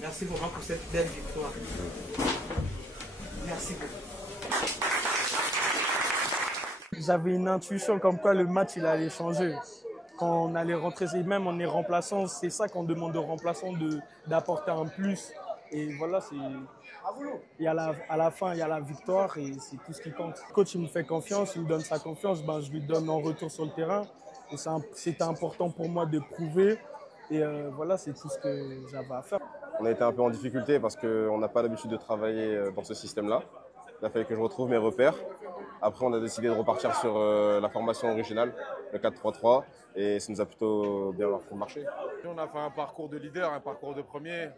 Merci beaucoup pour cette belle victoire. Merci beaucoup. J'avais une intuition comme quoi le match il allait changer. Quand on allait rentrer, même on est remplaçant, c'est ça qu'on demande aux remplaçants d'apporter un plus. Et voilà, à la fin, il y a la victoire et c'est tout ce qui compte. Le coach il me fait confiance, il me donne sa confiance, ben, je lui donne en retour sur le terrain. Et c'était important pour moi de prouver. Et voilà, c'est tout ce que j'avais à faire. On a été un peu en difficulté parce qu'on n'a pas l'habitude de travailler dans ce système-là. Il a fallu que je retrouve mes repères. Après, on a décidé de repartir sur la formation originale, le 4-3-3, et ça nous a plutôt bien marché. On a fait un parcours de leader, un parcours de premier.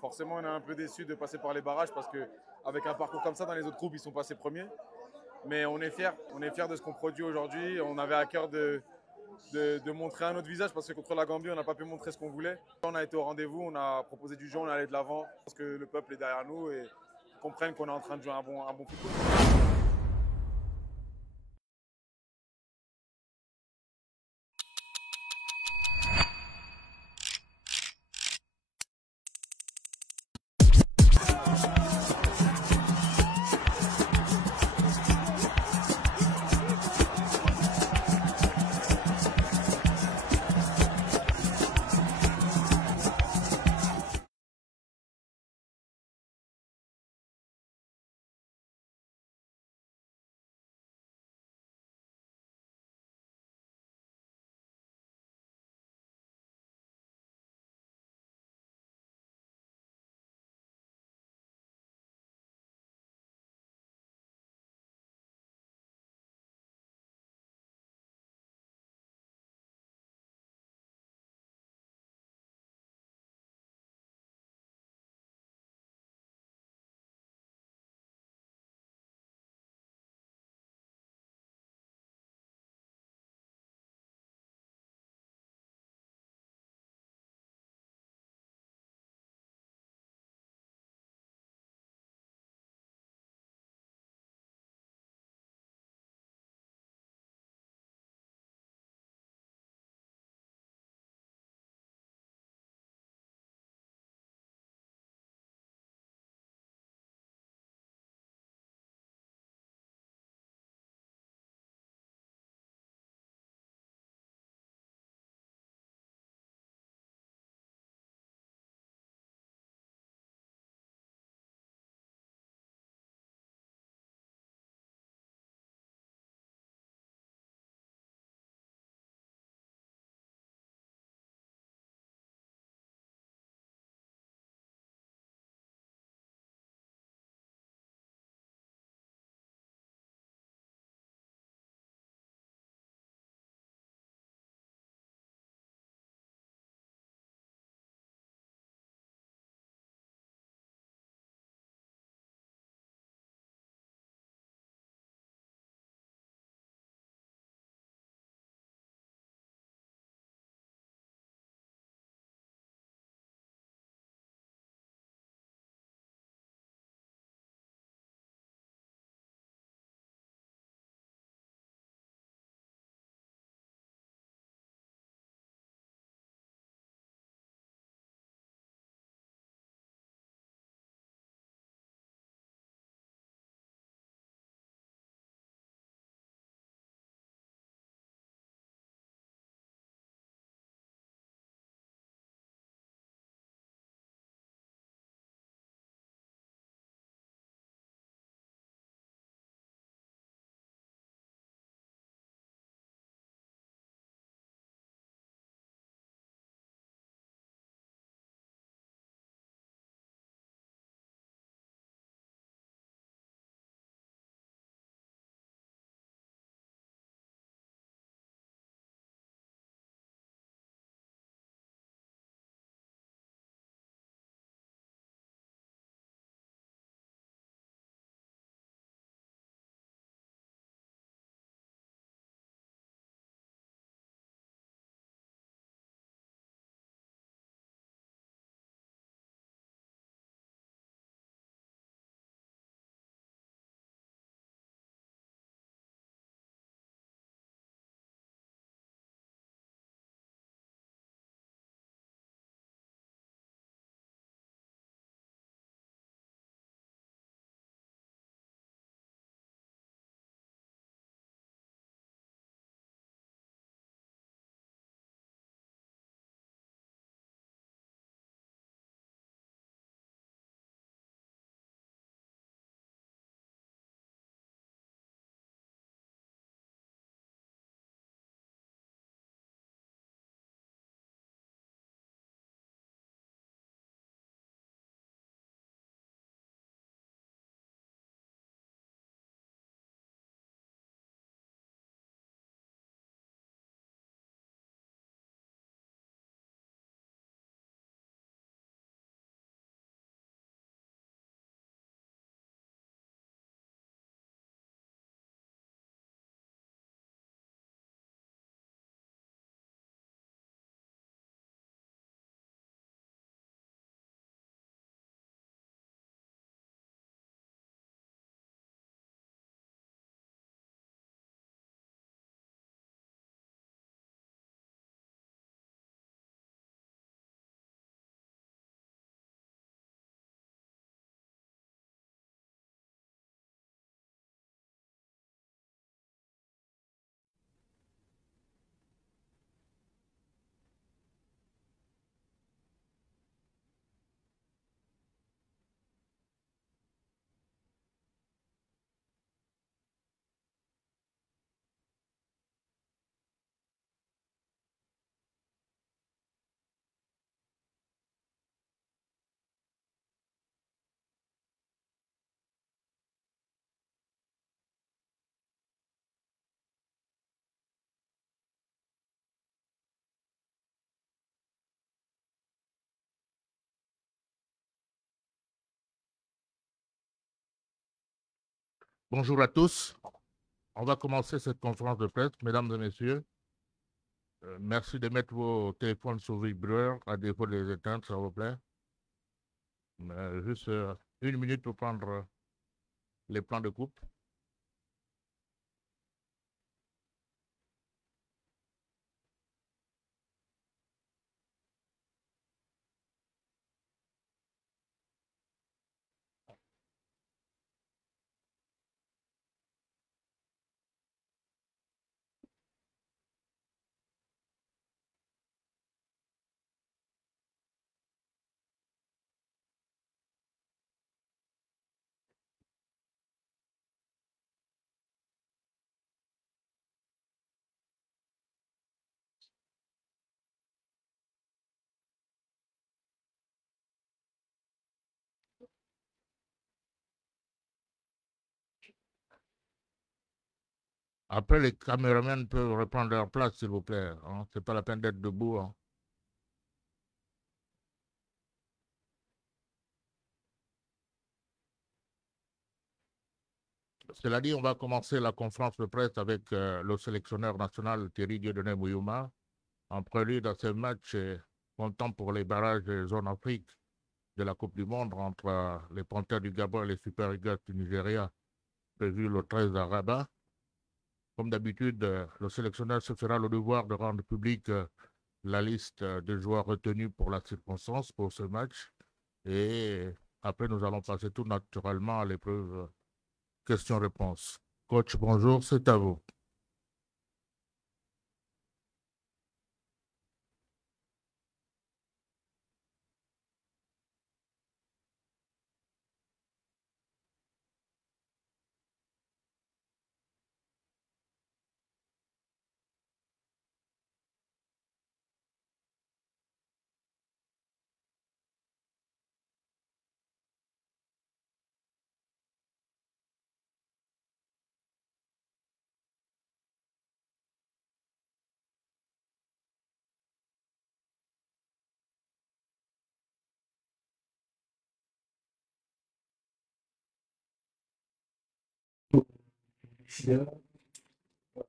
Forcément, on est un peu déçu de passer par les barrages parce qu'avec un parcours comme ça, dans les autres groupes, ils sont passés premiers. Mais on est fiers de ce qu'on produit aujourd'hui. On avait à cœur de montrer un autre visage parce que contre la Gambie, on n'a pas pu montrer ce qu'on voulait. On a été au rendez-vous, on a proposé du jeu, on est allé de l'avant. Je pense que le peuple est derrière nous et comprennent qu'on est en train de jouer un bon football. Bonjour à tous. On va commencer cette conférence de presse, mesdames et messieurs. Merci de mettre vos téléphones sur vibreur, à défaut de les éteindre, s'il vous plaît. Juste une minute pour prendre les plans de coupe. Après, les caméramans peuvent reprendre leur place, s'il vous plaît. Hein. Ce n'est pas la peine d'être debout. Hein. Cela dit, on va commencer la conférence de presse avec le sélectionneur national Thierry Dieudonné Mouyouma. En prélude à ce match comptant pour les barrages de zone Afrique de la Coupe du Monde entre les Panthères du Gabon et les Super Eagles du Nigeria, prévu le 13 à Rabat. Comme d'habitude, le sélectionneur se fera le devoir de rendre public la liste des joueurs retenus pour la circonstance pour ce match. Et après, nous allons passer tout naturellement à l'épreuve questions-réponses. Coach, bonjour, c'est à vous.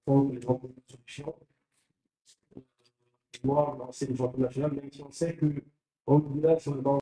Les grandes solutions. Moi, c'est le championnat national, même si on sait que on est là sur le banc.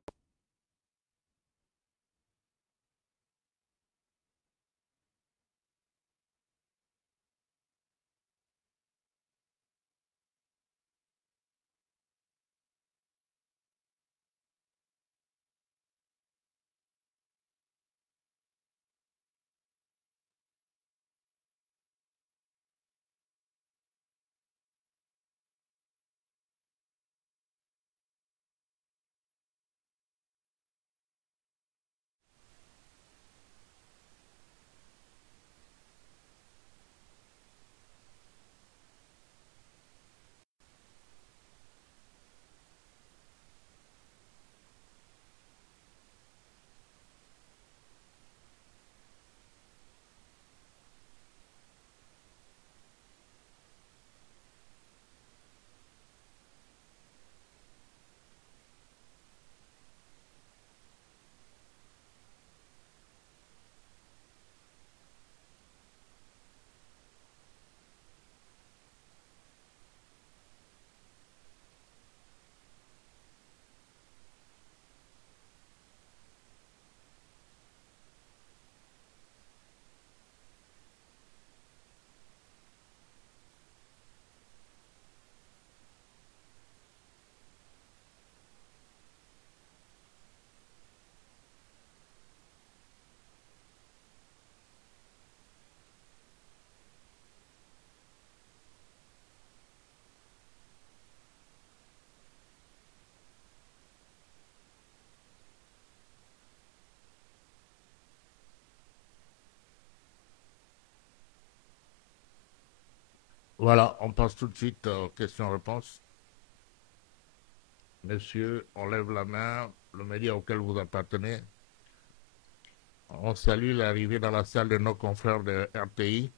Voilà, on passe tout de suite aux questions-réponses. Monsieur, on lève la main, le média auquel vous appartenez. On salue l'arrivée dans la salle de nos confrères de RTI.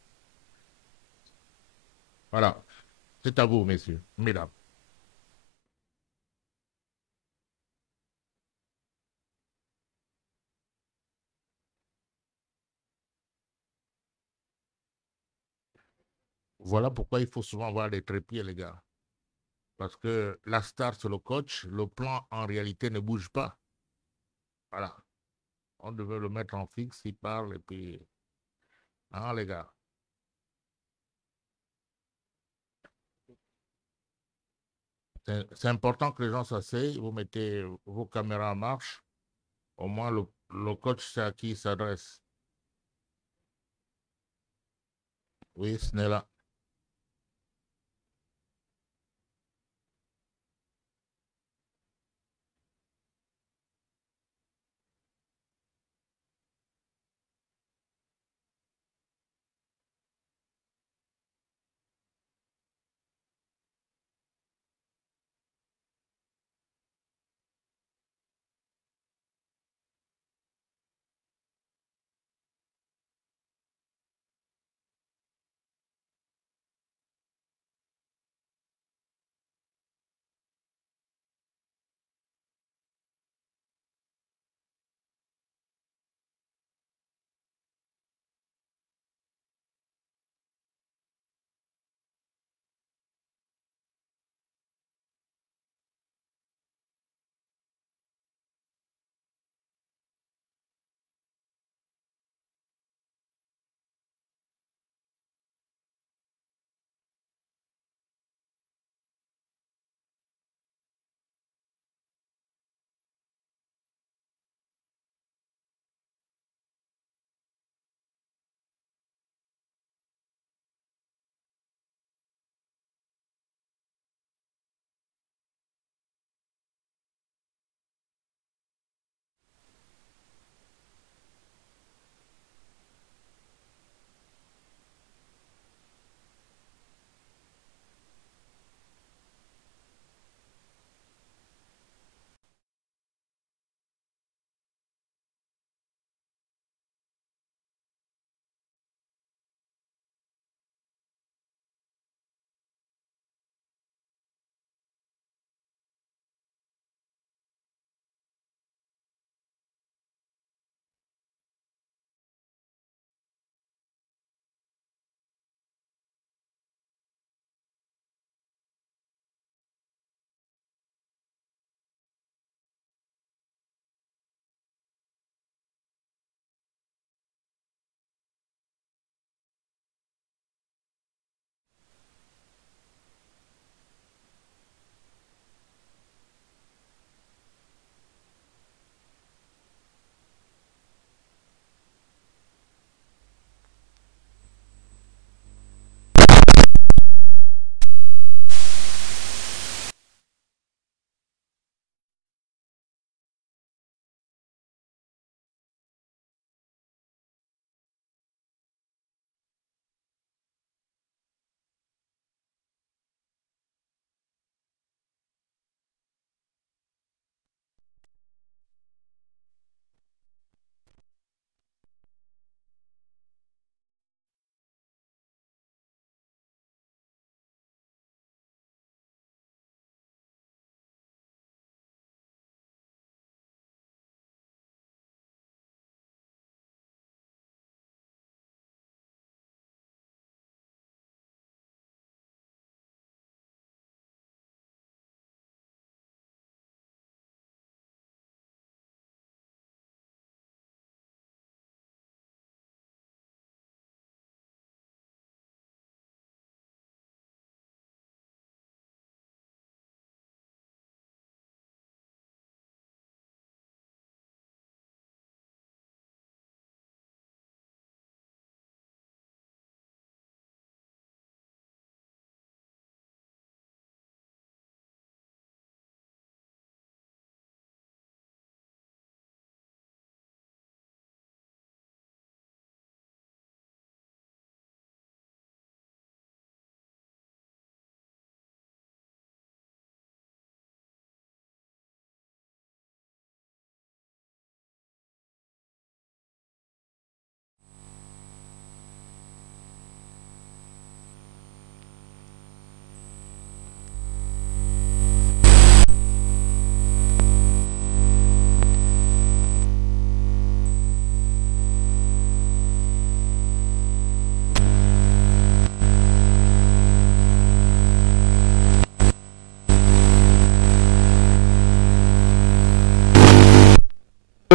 Voilà, c'est à vous, messieurs, mesdames. Voilà pourquoi il faut souvent avoir des trépieds, les gars. Parce que la star, c'est le coach. Le plan, en réalité, ne bouge pas. Voilà. On devait le mettre en fixe, il parle, et puis... Hein, les gars. C'est important que les gens s'asseyent, vous mettez vos caméras en marche. Au moins, le coach sait à qui il s'adresse. Oui, ce n'est là.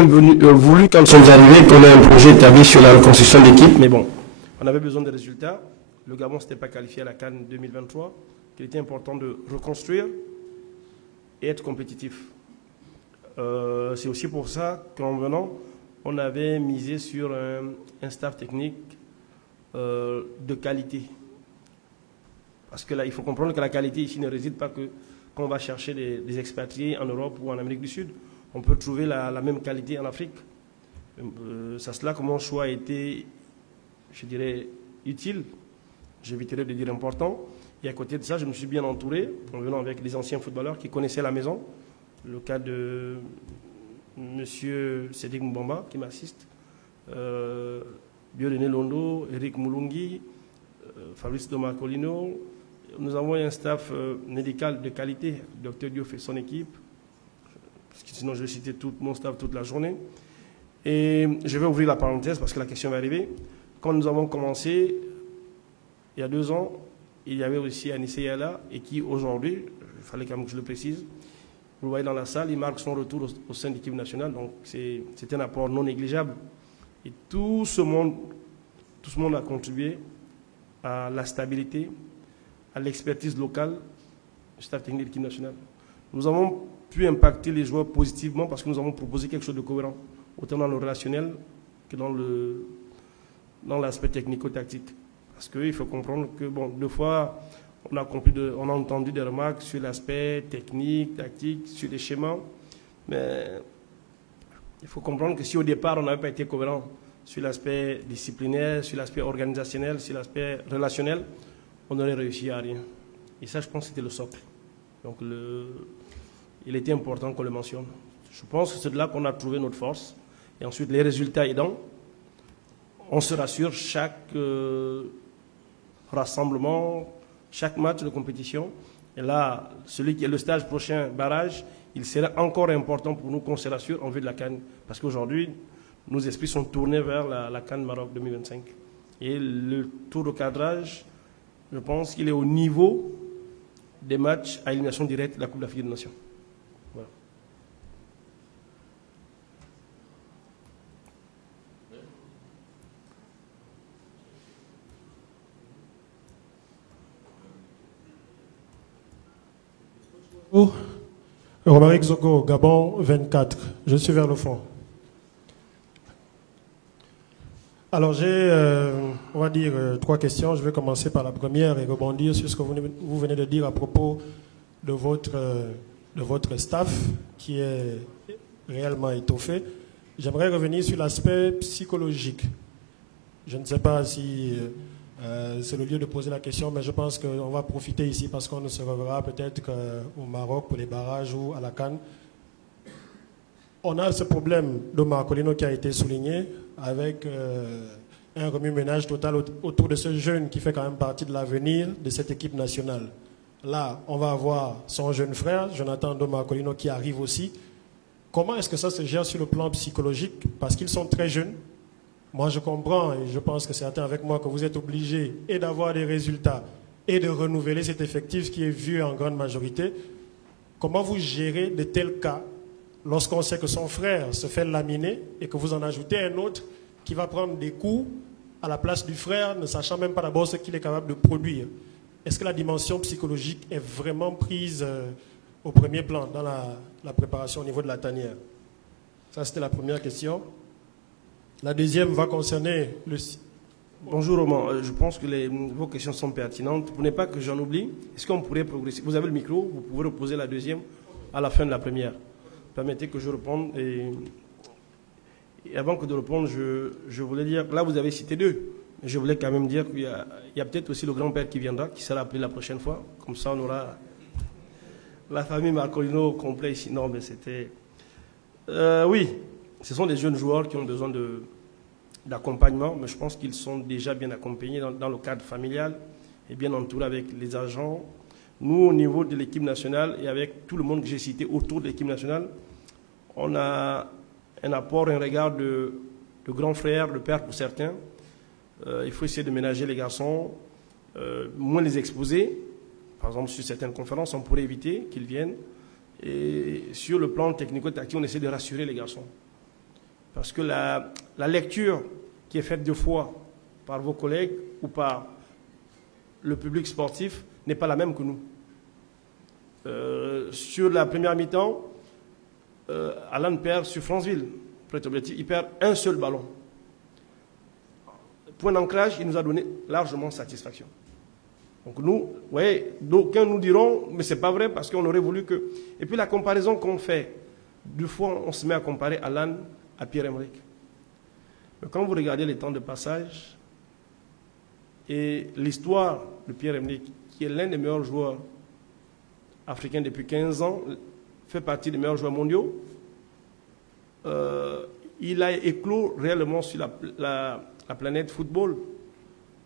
voulu, quand nous sommes arrivés, qu'on ait un projet établi sur la reconstruction d'équipe, mais bon, on avait besoin de résultats. Le Gabon ne s'était pas qualifié à la CAN 2023, qu'il était important de reconstruire et être compétitif. C'est aussi pour ça qu'en venant, on avait misé sur un staff technique de qualité. Parce que là, il faut comprendre que la qualité ici ne réside pas que quand on va chercher des expatriés en Europe ou en Amérique du Sud. On peut trouver la même qualité en Afrique. C'est cela que mon choix a été, je dirais, utile. J'éviterai de dire important. Et à côté de ça, je me suis bien entouré, en venant avec des anciens footballeurs qui connaissaient la maison. Le cas de M. Cédric Mbamba, qui m'assiste, Biodene Londo, Eric Moulungi, Fabrice Domacolino. Nous avons un staff médical de qualité, Dr Diouf et son équipe. Parce que sinon je vais citer tout mon staff toute la journée. Et je vais ouvrir la parenthèse parce que la question va arriver. Quand nous avons commencé, il y a 2 ans, il y avait aussi Anissé Yala et qui aujourd'hui, il fallait quand même que je le précise, vous le voyez dans la salle, il marque son retour au sein de l'équipe nationale, donc c'est un apport non négligeable. Et tout ce monde a contribué à la stabilité, à l'expertise locale du staff technique de l'équipe nationale. Nous avons pu impacter les joueurs positivement parce que nous avons proposé quelque chose de cohérent, autant dans le relationnel que dans l'aspect technico-tactique. Parce qu'il faut comprendre que, bon, 2 fois, on a entendu des remarques sur l'aspect technique, tactique, sur les schémas, mais il faut comprendre que si au départ, on n'avait pas été cohérent sur l'aspect disciplinaire, sur l'aspect organisationnel, sur l'aspect relationnel, on n'aurait réussi à rien. Et ça, je pense que c'était le socle. Donc, il était important qu'on le mentionne. Je pense que c'est de là qu'on a trouvé notre force. Et ensuite, les résultats aidant, on se rassure chaque rassemblement, chaque match de compétition. Et là, celui qui est le stage prochain, barrage, il sera encore important pour nous qu'on se rassure en vue de la CAN. Parce qu'aujourd'hui, nos esprits sont tournés vers la CAN Maroc 2025. Et le tour de cadrage, je pense qu'il est au niveau des matchs à élimination directe de la Coupe d'Afrique des Nations. Voilà. Romaric Zogo, Gabon 24. Je suis vers le fond. Alors j'ai, on va dire, 3 questions. Je vais commencer par la première et rebondir sur ce que vous venez de dire à propos de votre staff qui est réellement étoffé. J'aimerais revenir sur l'aspect psychologique. Je ne sais pas si c'est le lieu de poser la question, mais je pense qu'on va profiter ici parce qu'on ne se reverra peut-être qu'au Maroc pour les barrages ou à la CAN. On a ce problème de Marcolino qui a été souligné avec un remue-ménage total autour de ce jeune qui fait quand même partie de l'avenir de cette équipe nationale. Là, on va avoir son jeune frère, Jonathan Marcolino, qui arrive aussi. Comment est-ce que ça se gère sur le plan psychologique? Parce qu'ils sont très jeunes. Moi, je comprends et je pense que c'est certains avec moi que vous êtes obligés et d'avoir des résultats et de renouveler cet effectif qui est vu en grande majorité. Comment vous gérez de tels cas lorsqu'on sait que son frère se fait laminer et que vous en ajoutez un autre qui va prendre des coups à la place du frère, ne sachant même pas d'abord ce qu'il est capable de produire? Est-ce que la dimension psychologique est vraiment prise au premier plan dans la préparation au niveau de la tanière? Ça, c'était la première question. La deuxième va concerner le... Bonjour Roman, je pense que vos questions sont pertinentes. Pour ne pas que j'en oublie, est-ce qu'on pourrait progresser? Vous avez le micro, vous pouvez reposer la deuxième à la fin de la première. Permettez que je réponde. Et avant que de répondre, je voulais dire, là vous avez cité 2. Je voulais quand même dire qu'il y a peut-être aussi le grand-père qui viendra, qui sera appelé la prochaine fois. Comme ça, on aura la famille Marcolino au complet ici. Non, mais c'était... oui, ce sont des jeunes joueurs qui ont besoin d'accompagnement, mais je pense qu'ils sont déjà bien accompagnés dans le cadre familial et bien entourés avec les agents. Nous, au niveau de l'équipe nationale et avec tout le monde que j'ai cité autour de l'équipe nationale, on a un apport, un regard de grand frère, de père pour certains. Il faut essayer de ménager les garçons, moins les exposer. Par exemple, sur certaines conférences, on pourrait éviter qu'ils viennent. Et sur le plan technico-tactique, on essaie de rassurer les garçons. Parce que la lecture qui est faite deux fois par vos collègues ou par le public sportif n'est pas la même que nous. Sur la première mi-temps, Alan perd sur Franceville. Pour être objectif, il perd un seul ballon. Point d'ancrage, il nous a donné largement satisfaction. Donc nous, vous voyez, d'aucuns nous diront, mais ce n'est pas vrai parce qu'on aurait voulu que... Et puis la comparaison qu'on fait, deux fois on se met à comparer Alan à Pierre-Emerick. Mais quand vous regardez les temps de passage et l'histoire de Pierre-Emerick, qui est l'un des meilleurs joueurs africains depuis 15 ans, fait partie des meilleurs joueurs mondiaux, il a éclos réellement sur la planète football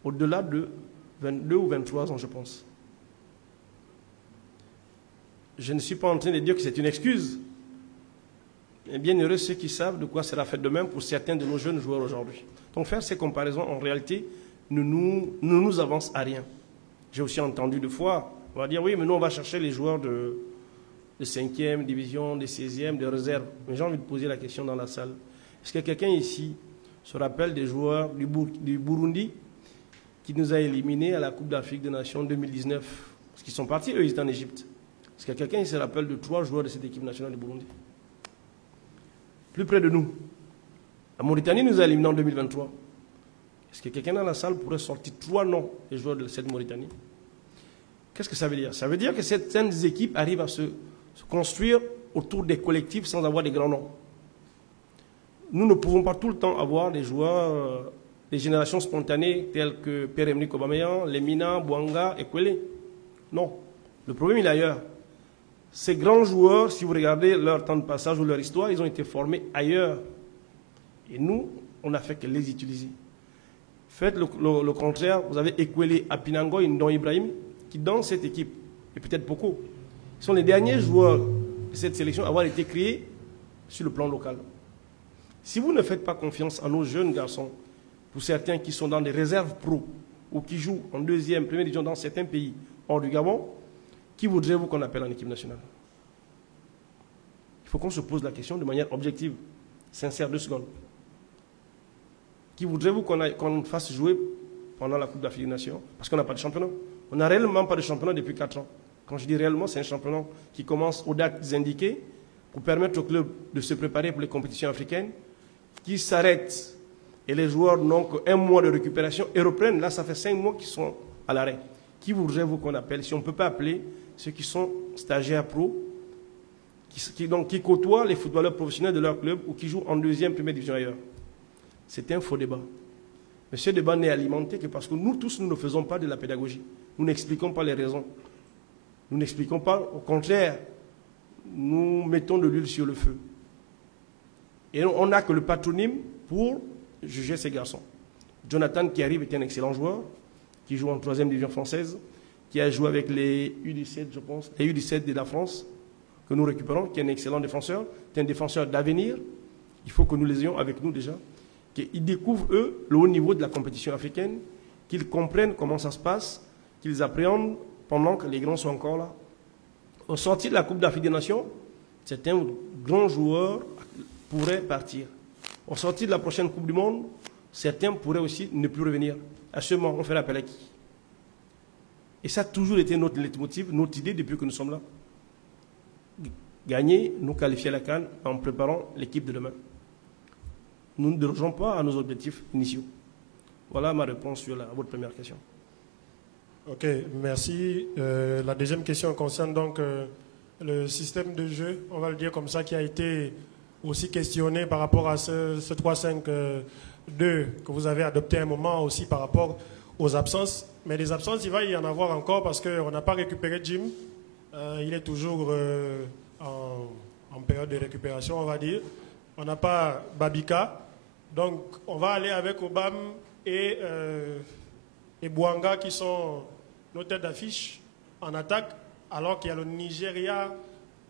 au-delà de 22 ou 23 ans, je pense. Je ne suis pas en train de dire que c'est une excuse. Mais bien heureux ceux qui savent de quoi sera fait demain pour certains de nos jeunes joueurs aujourd'hui. Donc faire ces comparaisons, en réalité, ne nous avance à rien. J'ai aussi entendu deux fois, on va dire, oui, mais nous, on va chercher les joueurs de 5e division, de 16e, de réserve. Mais j'ai envie de poser la question dans la salle. Est-ce que quelqu'un ici se rappelle des joueurs du Burundi qui nous a éliminés à la Coupe d'Afrique des Nations 2019? Parce qu'ils sont partis, eux, ils étaient en Égypte. Est-ce que quelqu'un se rappelle de 3 joueurs de cette équipe nationale du Burundi? Plus près de nous. La Mauritanie nous a éliminés en 2023. Est-ce que quelqu'un dans la salle pourrait sortir 3 noms des joueurs de cette Mauritanie? Qu'est-ce que ça veut dire? Ça veut dire que certaines équipes arrivent à se construire autour des collectifs sans avoir des grands noms. Nous ne pouvons pas tout le temps avoir des joueurs, des générations spontanées telles que Pierre-Emerick Aubameyang, Lemina, Bouanga et Kwele. Non. Le problème, il est ailleurs. Ces grands joueurs, si vous regardez leur temps de passage ou leur histoire, ils ont été formés ailleurs. Et nous, on n'a fait que les utiliser. Faites le contraire. Vous avez Ekwele, Apinango et Ndon Ibrahim qui, dans cette équipe, et peut-être beaucoup, sont les derniers joueurs de cette sélection à avoir été créés sur le plan local. Si vous ne faites pas confiance à nos jeunes garçons, pour certains qui sont dans des réserves pro ou qui jouent en 2e, 1e division dans certains pays hors du Gabon, qui voudrez-vous qu'on appelle en équipe nationale? Il faut qu'on se pose la question de manière objective, sincère, 2 secondes. Qui voudrez-vous qu'on fasse jouer pendant la Coupe d'Afrique des Nations? Parce qu'on n'a pas de championnat. On n'a réellement pas de championnat depuis 4 ans. Quand je dis réellement, c'est un championnat qui commence aux dates indiquées pour permettre aux clubs de se préparer pour les compétitions africaines, qui s'arrêtent et les joueurs n'ont qu'un mois de récupération et reprennent. Là, ça fait 5 mois qu'ils sont à l'arrêt. Qui voudrez-vous qu'on appelle? Si on ne peut pas appeler ceux qui sont stagiaires pro, qui côtoient les footballeurs professionnels de leur club ou qui jouent en 2e, 1e division ailleurs. C'est un faux débat. Mais ce débat n'est alimenté que parce que nous tous, nous ne faisons pas de la pédagogie. Nous n'expliquons pas les raisons. Nous n'expliquons pas, au contraire, nous mettons de l'huile sur le feu. Et on n'a que le patronyme pour juger ces garçons. Jonathan qui arrive est un excellent joueur, qui joue en 3e division française, qui a joué avec les U17, je pense, les U17 de la France, que nous récupérons, qui est un excellent défenseur, qui est un défenseur d'avenir. Il faut que nous les ayons avec nous déjà. Qu'ils découvrent, eux, le haut niveau de la compétition africaine, qu'ils comprennent comment ça se passe, qu'ils appréhendent pendant que les grands sont encore là. Au sortir de la Coupe d'Afrique des Nations, certains grands joueurs pourraient partir. Au sortir de la prochaine Coupe du Monde, certains pourraient aussi ne plus revenir. À ce moment, on fait appel à qui? Et ça a toujours été notre leitmotiv, notre idée depuis que nous sommes là. Gagner, nous qualifier à la CAN en préparant l'équipe de demain. Nous ne dérogeons pas à nos objectifs initiaux. Voilà ma réponse sur à votre première question. Ok, merci. La deuxième question concerne donc le système de jeu, on va le dire comme ça, qui a été aussi questionné par rapport à ce 3-5-2 que vous avez adopté à un moment, aussi par rapport aux absences. Mais les absences, il va y en avoir encore parce qu'on n'a pas récupéré Jim. Il est toujours en période de récupération, on va dire. On n'a pas Babika. Donc, on va aller avec Obam et Bouanga qui sont nos têtes d'affiche en attaque, alors qu'il y a le Nigeria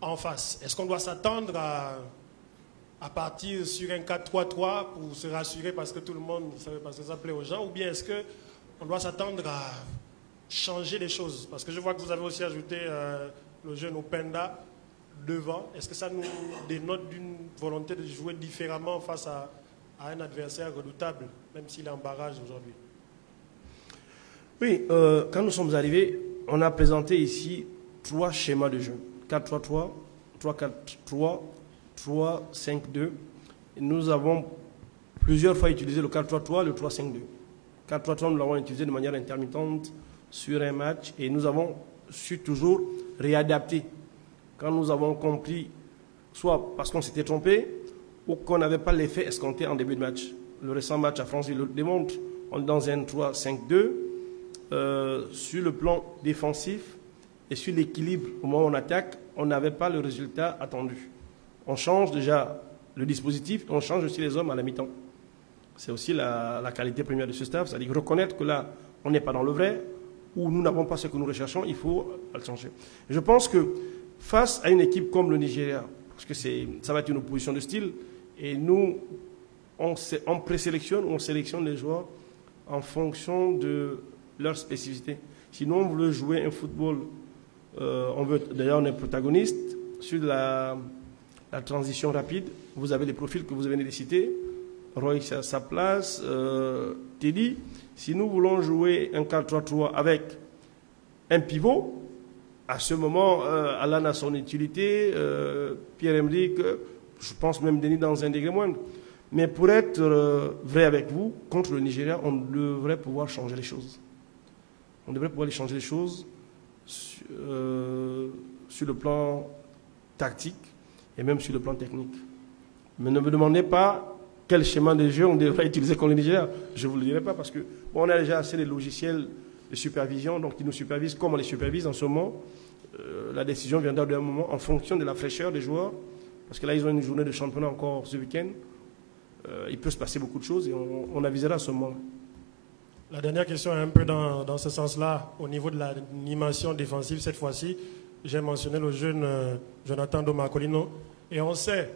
en face. Est-ce qu'on doit s'attendre à partir sur un 4-3-3 pour se rassurer parce que tout le monde, parce que ça plaît aux gens, ou bien est-ce qu'on doit s'attendre à changer les choses? Parce que je vois que vous avez aussi ajouté le jeune Openda devant, est-ce que ça nous dénote d'une volonté de jouer différemment face à un adversaire redoutable, même s'il est en barrage aujourd'hui? Oui, quand nous sommes arrivés, on a présenté ici 3 schémas de jeu. 4-3-3, 3-4-3, 3-5-2. Nous avons plusieurs fois utilisé le 4-3-3, le 3-5-2. 4-3-3, nous l'avons utilisé de manière intermittente sur un match et nous avons su toujours réadapter. Quand nous avons compris, soit parce qu'on s'était trompé ou qu'on n'avait pas l'effet escompté en début de match. Le récent match à France, il le démontre. On est dans un 3-5-2. Sur le plan défensif et sur l'équilibre au moment où on attaque, on n'avait pas le résultat attendu. On change déjà le dispositif, on change aussi les hommes à la mi-temps. C'est aussi la qualité première de ce staff, c'est-à-dire reconnaître que là, on n'est pas dans le vrai, ou nous n'avons pas ce que nous recherchons, il faut le changer. Je pense que face à une équipe comme le Nigeria, parce que ça va être une opposition de style, et nous, on présélectionne, on sélectionne les joueurs en fonction de leur spécificité. Sinon, on veut jouer un football, d'ailleurs on est protagoniste sur la transition rapide. Vous avez les profils que vous venez de citer, Royce à sa place, Teddy. Si nous voulons jouer un 4-3-3 avec un pivot, à ce moment, Alan a son utilité, Pierre-Emerick, je pense même Denis dans un degré moindre. Mais pour être vrai avec vous, contre le Nigeria, on devrait pouvoir changer les choses. On devrait pouvoir changer les choses sur le plan tactique et même sur le plan technique. Mais ne me demandez pas quel schéma de jeu on devrait utiliser contre le Nigeria. Je ne vous le dirai pas parce que on a déjà assez de logiciels de supervision, donc ils nous supervisent comme on les supervise en ce moment. La décision viendra d'un moment en fonction de la fraîcheur des joueurs, parce que là ils ont une journée de championnat encore ce week-end. Il peut se passer beaucoup de choses et on avisera à ce moment. La dernière question est un peu dans ce sens-là. Au niveau de l'animation défensive, cette fois-ci, j'ai mentionné le jeune Jonathan Domacolino. Et on sait,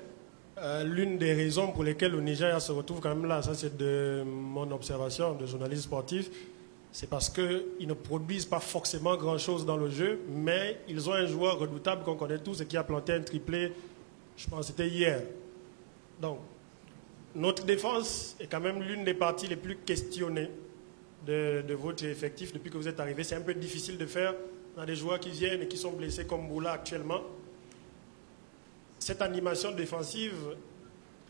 l'une des raisons pour lesquelles le Nigeria se retrouve quand même là, ça c'est de mon observation de journaliste sportif, c'est parce qu'ils ne produisent pas forcément grand-chose dans le jeu, mais ils ont un joueur redoutable qu'on connaît tous et qui a planté un triplé, je pense que c'était hier. Donc, notre défense est quand même l'une des parties les plus questionnées de votre effectif depuis que vous êtes arrivé. C'est un peu difficile de faire. On a des joueurs qui viennent et qui sont blessés comme Boula actuellement. Cette animation défensive,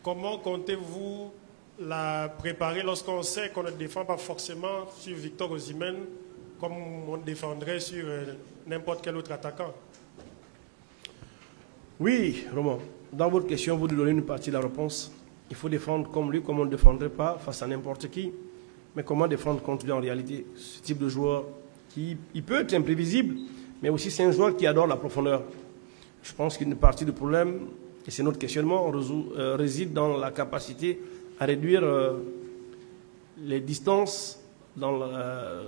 comment comptez-vous la préparer lorsqu'on sait qu'on ne défend pas forcément sur Victor Osimhen comme on défendrait sur n'importe quel autre attaquant? Oui, Romain. Dans votre question, vous nous donnez une partie de la réponse. Il faut défendre comme lui, comme on ne défendrait pas face à n'importe qui. Mais comment défendre contre lui en réalité? Ce type de joueur, il peut être imprévisible, mais aussi c'est un joueur qui adore la profondeur. Je pense qu'une partie du problème, et c'est notre questionnement, réside dans la capacité à réduire les distances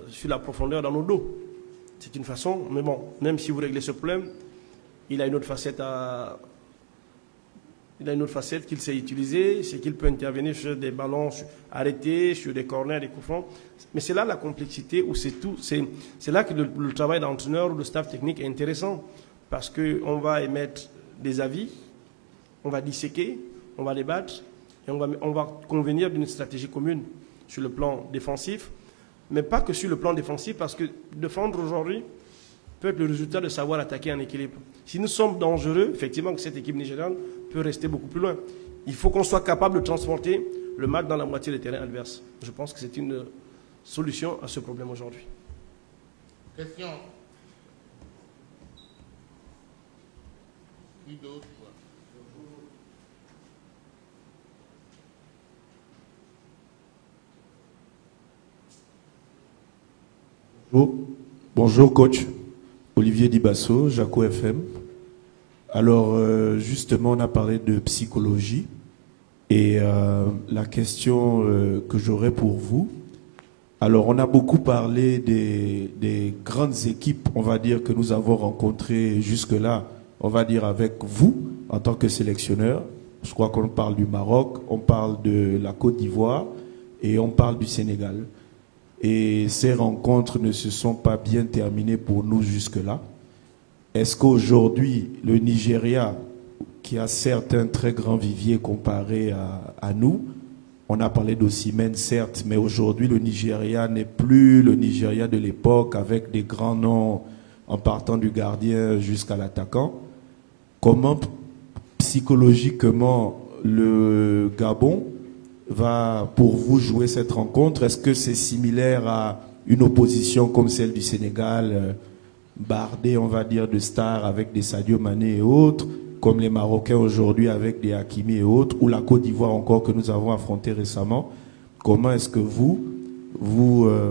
sur la profondeur dans nos dos. C'est une façon, mais bon, même si vous réglez ce problème, il a une autre facette qu'il sait utiliser, c'est qu'il peut intervenir sur des ballons arrêtés, sur des corners, des coups francs. Mais c'est là la complexité, où c'est là que le travail d'entraîneur ou de staff technique est intéressant, parce qu'on va émettre des avis, on va disséquer, on va débattre, et on va convenir d'une stratégie commune sur le plan défensif, mais pas que sur le plan défensif, parce que défendre aujourd'hui peut être le résultat de savoir attaquer en équilibre. Si nous sommes dangereux, effectivement, que cette équipe nigériane peut rester beaucoup plus loin. Il faut qu'on soit capable de transporter le match dans la moitié des terrains adverses. Je pense que c'est une solution à ce problème aujourd'hui. Question. Qui d'autre? Bonjour coach. Olivier Dibasso, Jaco FM. Alors, justement, on a parlé de psychologie et la question que j'aurais pour vous. Alors, on a beaucoup parlé des grandes équipes, on va dire, que nous avons rencontrées jusque-là, on va dire avec vous, en tant que sélectionneur. Je crois qu'on parle du Maroc, on parle de la Côte d'Ivoire et on parle du Sénégal. Et ces rencontres ne se sont pas bien terminées pour nous jusque-là. est-ce qu'aujourd'hui, le Nigeria, qui a certes un très grand vivier comparé à nous, on a parlé d'Osimhen, certes, mais aujourd'hui, le Nigeria n'est plus le Nigeria de l'époque avec des grands noms en partant du gardien jusqu'à l'attaquant. Comment, psychologiquement, le Gabon va, pour vous, jouer cette rencontre? Est-ce que c'est similaire à une opposition comme celle du Sénégal, bardée, on va dire, de stars avec des Sadio Mané et autres, comme les Marocains aujourd'hui avec des Hakimi et autres, ou la Côte d'Ivoire encore que nous avons affronté récemment? Comment est-ce que vous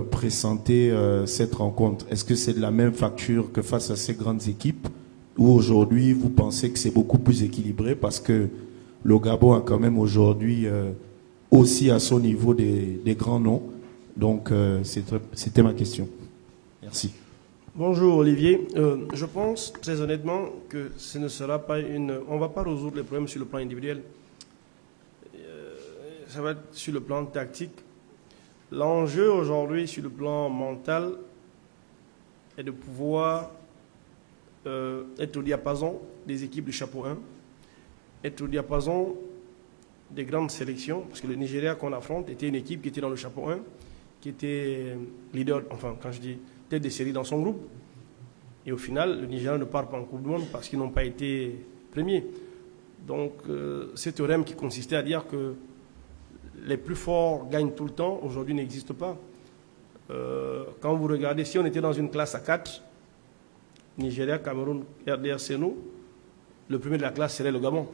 pressentez cette rencontre? Est-ce que c'est de la même facture que face à ces grandes équipes, ou aujourd'hui vous pensez que c'est beaucoup plus équilibré parce que le Gabon a quand même aujourd'hui aussi à son niveau des grands noms? Donc c'était ma question. Merci. Bonjour Olivier. Je pense très honnêtement que ce ne sera pas on ne va pas résoudre les problèmes sur le plan individuel. Ça va être sur le plan tactique. L'enjeu aujourd'hui sur le plan mental est de pouvoir être au diapason des équipes du chapeau 1, être au diapason des grandes sélections, parce que le Nigeria qu'on affronte était une équipe qui était dans le chapeau 1, qui était leader, enfin quand je dis tête de série dans son groupe. Et au final, le Nigeria ne part pas en Coupe du Monde parce qu'ils n'ont pas été premiers. Donc, ce théorème qui consistait à dire que les plus forts gagnent tout le temps, aujourd'hui n'existe pas. Quand vous regardez, si on était dans une classe à 4, Nigeria, Cameroun, RDC, nous, le premier de la classe serait le Gabon.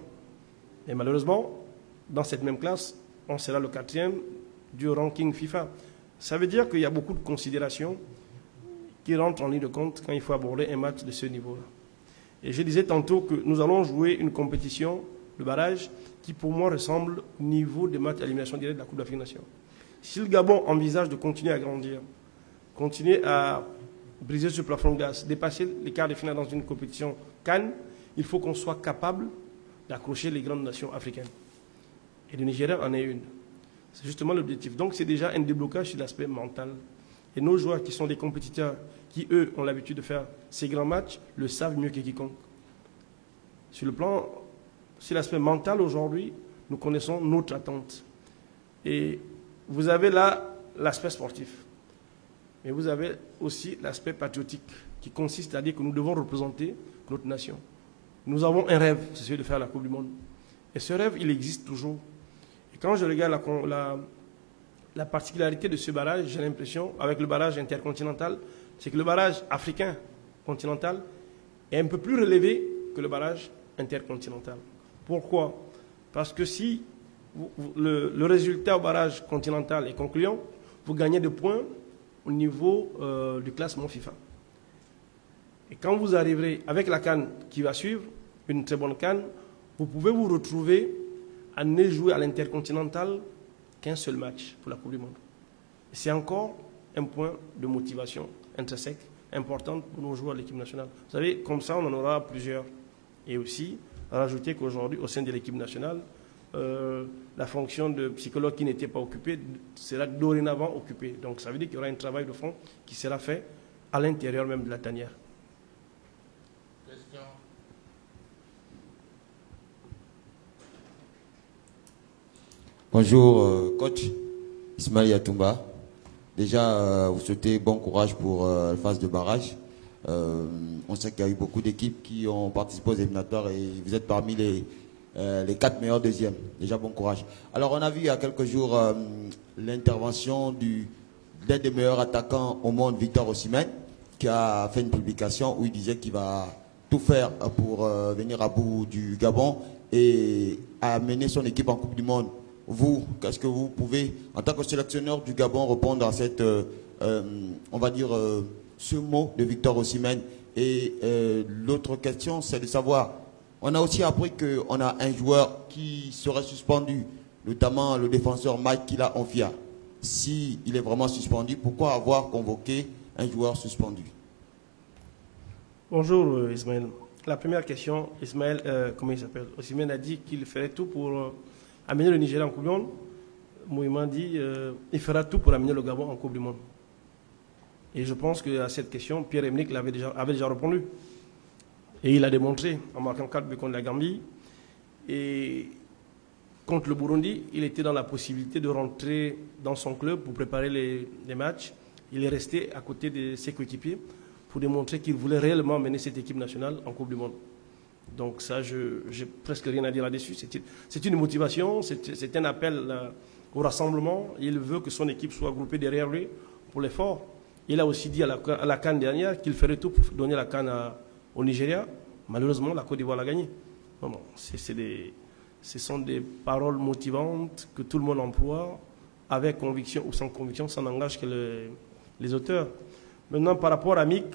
Et malheureusement, dans cette même classe, on sera le 4e du ranking FIFA. Ça veut dire qu'il y a beaucoup de considérations qui rentrent en ligne de compte quand il faut aborder un match de ce niveau-là. Et je disais tantôt que nous allons jouer une compétition de barrage qui pour moi ressemble au niveau des matchs à élimination directe de la Coupe d'Afrique des Nations. Si le Gabon envisage de continuer à grandir, continuer à briser ce plafond de glace, dépasser les quarts de finale dans une compétition CAN, il faut qu'on soit capable d'accrocher les grandes nations africaines. Et le Nigeria en est une. C'est justement l'objectif. Donc c'est déjà un déblocage sur l'aspect mental. Et nos joueurs qui sont des compétiteurs, qui eux ont l'habitude de faire ces grands matchs, le savent mieux que quiconque. Sur l'aspect mental aujourd'hui, nous connaissons notre attente. Et vous avez là l'aspect sportif. Mais vous avez aussi l'aspect patriotique, qui consiste à dire que nous devons représenter notre nation. Nous avons un rêve, c'est celui de faire la Coupe du Monde. Et ce rêve, il existe toujours. Et quand je regarde la particularité de ce barrage, j'ai l'impression, avec le barrage intercontinental, c'est que le barrage africain continental est un peu plus relevé que le barrage intercontinental. Pourquoi? Parce que si le résultat au barrage continental est concluant, vous gagnez des points au niveau du classement FIFA. Et quand vous arriverez avec la CAN qui va suivre, une très bonne CAN, vous pouvez vous retrouver à ne jouer à l'intercontinental qu'un seul match pour la Coupe du Monde. C'est encore un point de motivation intrinsèque important pour nos joueurs de l'équipe nationale. Vous savez, comme ça, on en aura plusieurs. Et aussi, rajouter qu'aujourd'hui, au sein de l'équipe nationale, la fonction de psychologue qui n'était pas occupée sera dorénavant occupée. Donc, ça veut dire qu'il y aura un travail de fond qui sera fait à l'intérieur même de la tanière. Question. Bonjour, coach Ismaël Yatumba. Déjà, vous souhaitez bon courage pour la phase de barrage. On sait qu'il y a eu beaucoup d'équipes qui ont participé aux éliminatoires et vous êtes parmi les 4 meilleurs deuxièmes. Déjà, bon courage. Alors, on a vu il y a quelques jours l'intervention d'un des meilleurs attaquants au monde, Victor Osimhen, qui a fait une publication où il disait qu'il va tout faire pour venir à bout du Gabon et amener son équipe en Coupe du Monde. Vous, qu'est-ce que vous pouvez, en tant que sélectionneur du Gabon, répondre à cette, on va dire, ce mot de Victor Osimhen? Et l'autre question, c'est de savoir, on a aussi appris qu'on a un joueur qui serait suspendu, notamment le défenseur Mike Kila Onfia. S'il est vraiment suspendu, pourquoi avoir convoqué un joueur suspendu? Bonjour Ismaël. La première question, Ismaël, comment il s'appelle? Osimhen a dit qu'il ferait tout pour amener le Nigeria en Coupe du Monde. Moïman dit il fera tout pour amener le Gabon en Coupe du Monde. Et je pense qu'à cette question, Pierre-Emerick avait déjà répondu. Et il a démontré en marquant 4 buts contre la Gambie. Et contre le Burundi, il était dans la possibilité de rentrer dans son club pour préparer les matchs. Il est resté à côté de ses coéquipiers pour démontrer qu'il voulait réellement mener cette équipe nationale en Coupe du Monde. Donc ça, je n'ai presque rien à dire là-dessus. C'est une motivation, c'est un appel au rassemblement. Il veut que son équipe soit groupée derrière lui pour l'effort. Il a aussi dit à la CAN dernière qu'il ferait tout pour donner la CAN au Nigeria. Malheureusement, la Côte d'Ivoire l'a gagné. Bon, ce sont des paroles motivantes que tout le monde emploie, avec conviction ou sans conviction, ça n'engage que les auteurs. Maintenant, par rapport à Mick,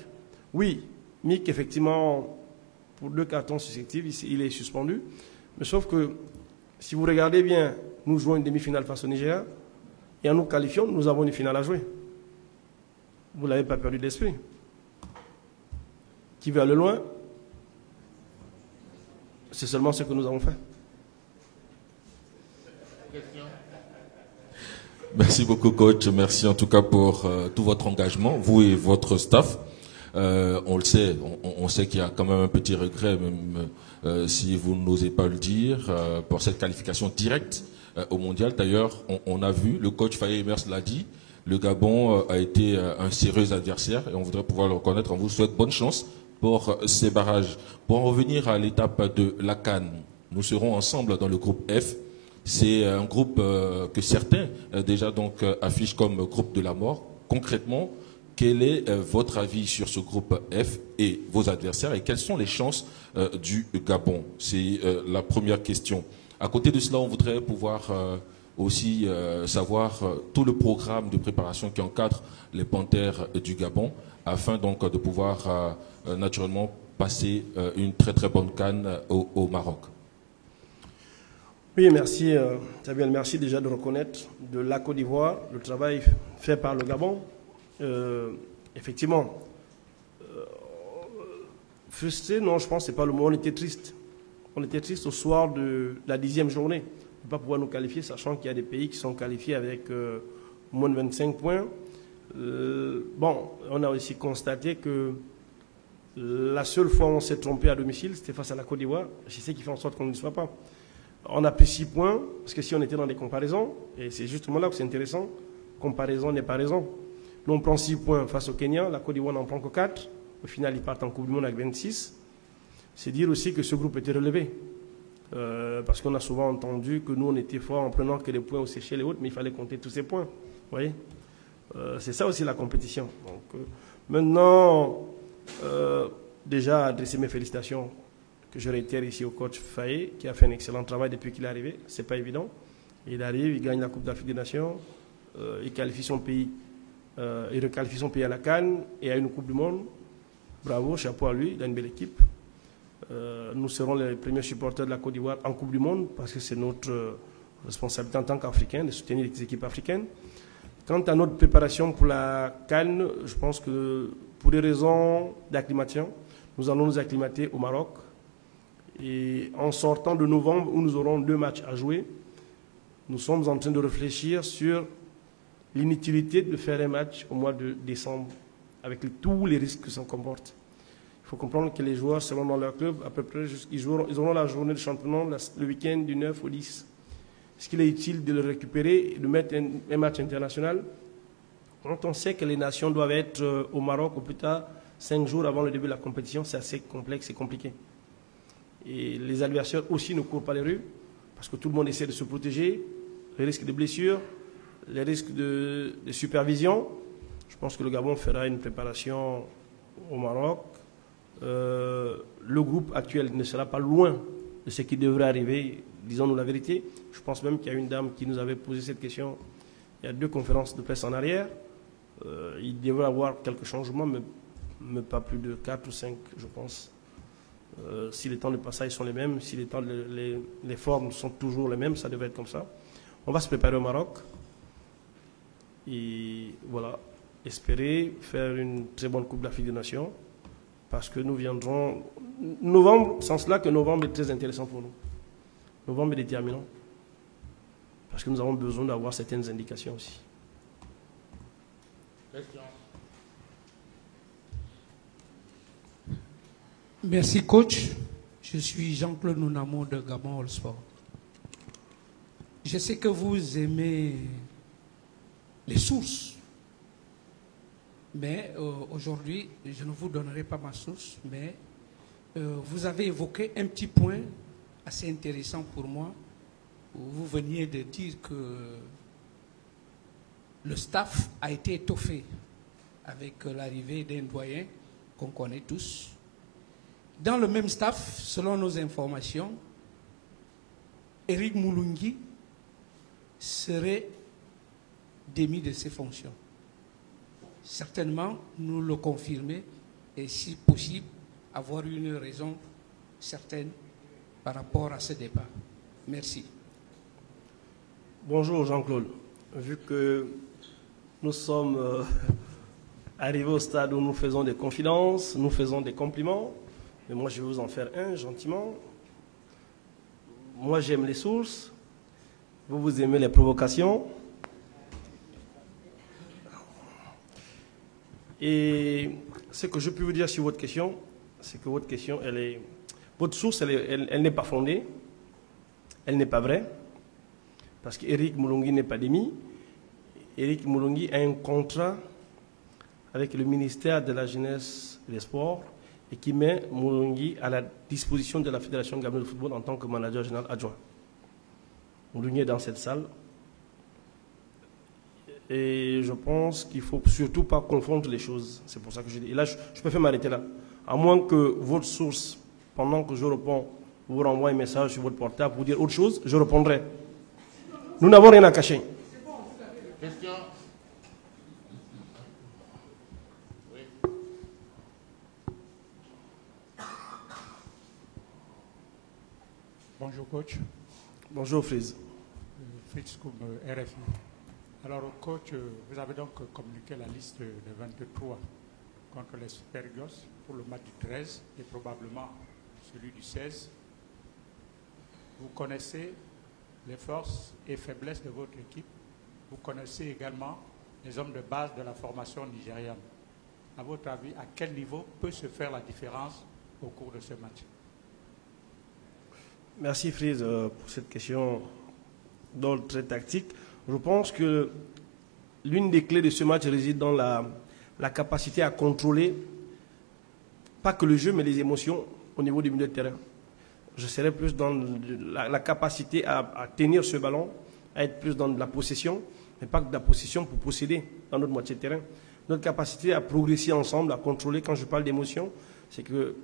oui, Mick, effectivement, pour 2 cartons successifs, il est suspendu. Mais sauf que, si vous regardez bien, nous jouons une demi-finale face au Nigeria, et en nous qualifiant, nous avons une finale à jouer. Vous ne l'avez pas perdu d'esprit. Qui veut aller loin, c'est seulement ce que nous avons fait. Merci beaucoup, coach. Merci en tout cas pour tout votre engagement, vous et votre staff. On le sait, on sait qu'il y a quand même un petit regret, même si vous n'osez pas le dire, pour cette qualification directe au mondial. D'ailleurs, on a vu, le coach Faye Emers l'a dit, le Gabon a été un sérieux adversaire et on voudrait pouvoir le reconnaître. On vous souhaite bonne chance pour ces barrages. Pour en revenir à l'étape de la CAN, nous serons ensemble dans le groupe F. C'est un groupe que certains déjà donc affichent comme groupe de la mort. Concrètement, quel est votre avis sur ce groupe F et vos adversaires et quelles sont les chances du Gabon? C'est la première question. À côté de cela, on voudrait pouvoir aussi savoir tout le programme de préparation qui encadre les Panthères du Gabon afin donc de pouvoir naturellement passer une très très bonne CAN au Maroc. Oui, merci Samuel, merci déjà de reconnaître de la Côte d'Ivoire le travail fait par le Gabon. Effectivement, frustré, non, je pense que ce n'est pas le mot, on était triste. On était triste au soir de la 10e journée. On ne peut pas pouvoir nous qualifier, sachant qu'il y a des pays qui sont qualifiés avec moins de 25 points. Bon, on a aussi constaté que la seule fois où on s'est trompé à domicile, c'était face à la Côte d'Ivoire. C'est ce qui fait en sorte qu'on ne soit pas. On a pris 6 points, parce que si on était dans des comparaisons, et c'est justement là que c'est intéressant, comparaison n'est pas raison. Nous, on prend 6 points face au Kenya, la Côte d'Ivoire n'en prend que 4. Au final, ils partent en Coupe du Monde avec 26. C'est dire aussi que ce groupe était relevé. Parce qu'on a souvent entendu que nous, on était forts en prenant que les points au Seychelles et autres, mais il fallait compter tous ces points. Vous voyez, c'est ça aussi la compétition. Donc, maintenant, déjà, adresser mes félicitations que je réitère ici au coach Faye, qui a fait un excellent travail depuis qu'il est arrivé. Ce n'est pas évident. Il arrive, il gagne la Coupe d'Afrique des Nations, il qualifie son pays, il requalifie son pays à la CAN et à une Coupe du Monde. Bravo, chapeau à lui, il a une belle équipe. Nous serons les premiers supporters de la Côte d'Ivoire en Coupe du Monde parce que c'est notre responsabilité en tant qu'Africains de soutenir les équipes africaines. Quant à notre préparation pour la CAN, je pense que pour des raisons d'acclimation, nous allons nous acclimater au Maroc. Et en sortant de novembre, où nous aurons 2 matchs à jouer, nous sommes en train de réfléchir sur l'inutilité de faire un match au mois de décembre, avec tous les risques que ça comporte. Il faut comprendre que les joueurs seront dans leur club, à peu près, ils auront la journée de championnat le week-end du 9 au 10. Est-ce qu'il est utile de le récupérer et de mettre un match international quand on sait que les nations doivent être au Maroc au plus tard 5 jours avant le début de la compétition? C'est assez complexe et compliqué. Et les adversaires aussi ne courent pas les rues, parce que tout le monde essaie de se protéger, les risques de blessures, les risques de supervision. Je pense que le Gabon fera une préparation au Maroc. Le groupe actuel ne sera pas loin de ce qui devrait arriver, disons-nous la vérité. Je pense même qu'il y a une dame qui nous avait posé cette question il y a 2 conférences de presse en arrière. Il devrait y avoir quelques changements, mais pas plus de 4 ou 5, je pense. Si les temps de passage sont les mêmes, si les formes sont toujours les mêmes, ça devrait être comme ça. On va se préparer au Maroc et voilà, espérer faire une très bonne Coupe d'Afrique des Nations parce que nous viendrons novembre, sans cela que novembre est très intéressant pour nous. Novembre est déterminant parce que nous avons besoin d'avoir certaines indications aussi. Merci coach. Je suis Jean-Claude Nounamo de Gabon All Sport. Je sais que vous aimez les sources, mais aujourd'hui, je ne vous donnerai pas ma source, mais vous avez évoqué un petit point assez intéressant pour moi, où vous veniez de dire que le staff a été étoffé avec l'arrivée d'un doyen qu'on connaît tous. Dans le même staff, selon nos informations, Eric Moulungi serait démis de ses fonctions. Certainement, nous le confirmer et si possible, avoir une raison certaine par rapport à ce débat. Merci. Bonjour Jean-Claude. Vu que nous sommes arrivés au stade où nous faisons des confidences, nous faisons des compliments, mais moi je vais vous en faire un gentiment. Moi j'aime les sources, vous aimez les provocations. Et ce que je peux vous dire sur votre question, c'est que votre question, votre source, elle n'est pas fondée, elle n'est pas vraie, parce qu'Éric Moulungi n'est pas démis. Éric Moulungi a un contrat avec le ministère de la Jeunesse et des Sports et qui met Moulungi à la disposition de la Fédération gabonaise de football en tant que manager général adjoint. Moulungi est dans cette salle. Et je pense qu'il ne faut surtout pas confondre les choses. C'est pour ça que je dis. Et là, je préfère m'arrêter là. À moins que votre source, pendant que je réponds, vous renvoie un message sur votre portable pour dire autre chose, je répondrai. Nous n'avons rien à cacher. Question. Oui. Bonjour coach. Bonjour Fritz. Fritz Koum, RFI. Alors coach, vous avez donc communiqué la liste des 23 contre les Supergos pour le match du 13 et probablement celui du 16. Vous connaissez les forces et faiblesses de votre équipe. Vous connaissez également les hommes de base de la formation nigériane. À votre avis, à quel niveau peut se faire la différence au cours de ce match? Merci Fritz pour cette question d'ordre très tactique. Je pense que l'une des clés de ce match réside dans la capacité à contrôler, pas que le jeu, mais les émotions au niveau du milieu de terrain. Je serais plus dans la capacité à tenir ce ballon, à être plus dans la possession, mais pas que de la possession pour posséder dans notre moitié de terrain. Notre capacité à progresser ensemble, à contrôler, quand je parle d'émotion, c'est que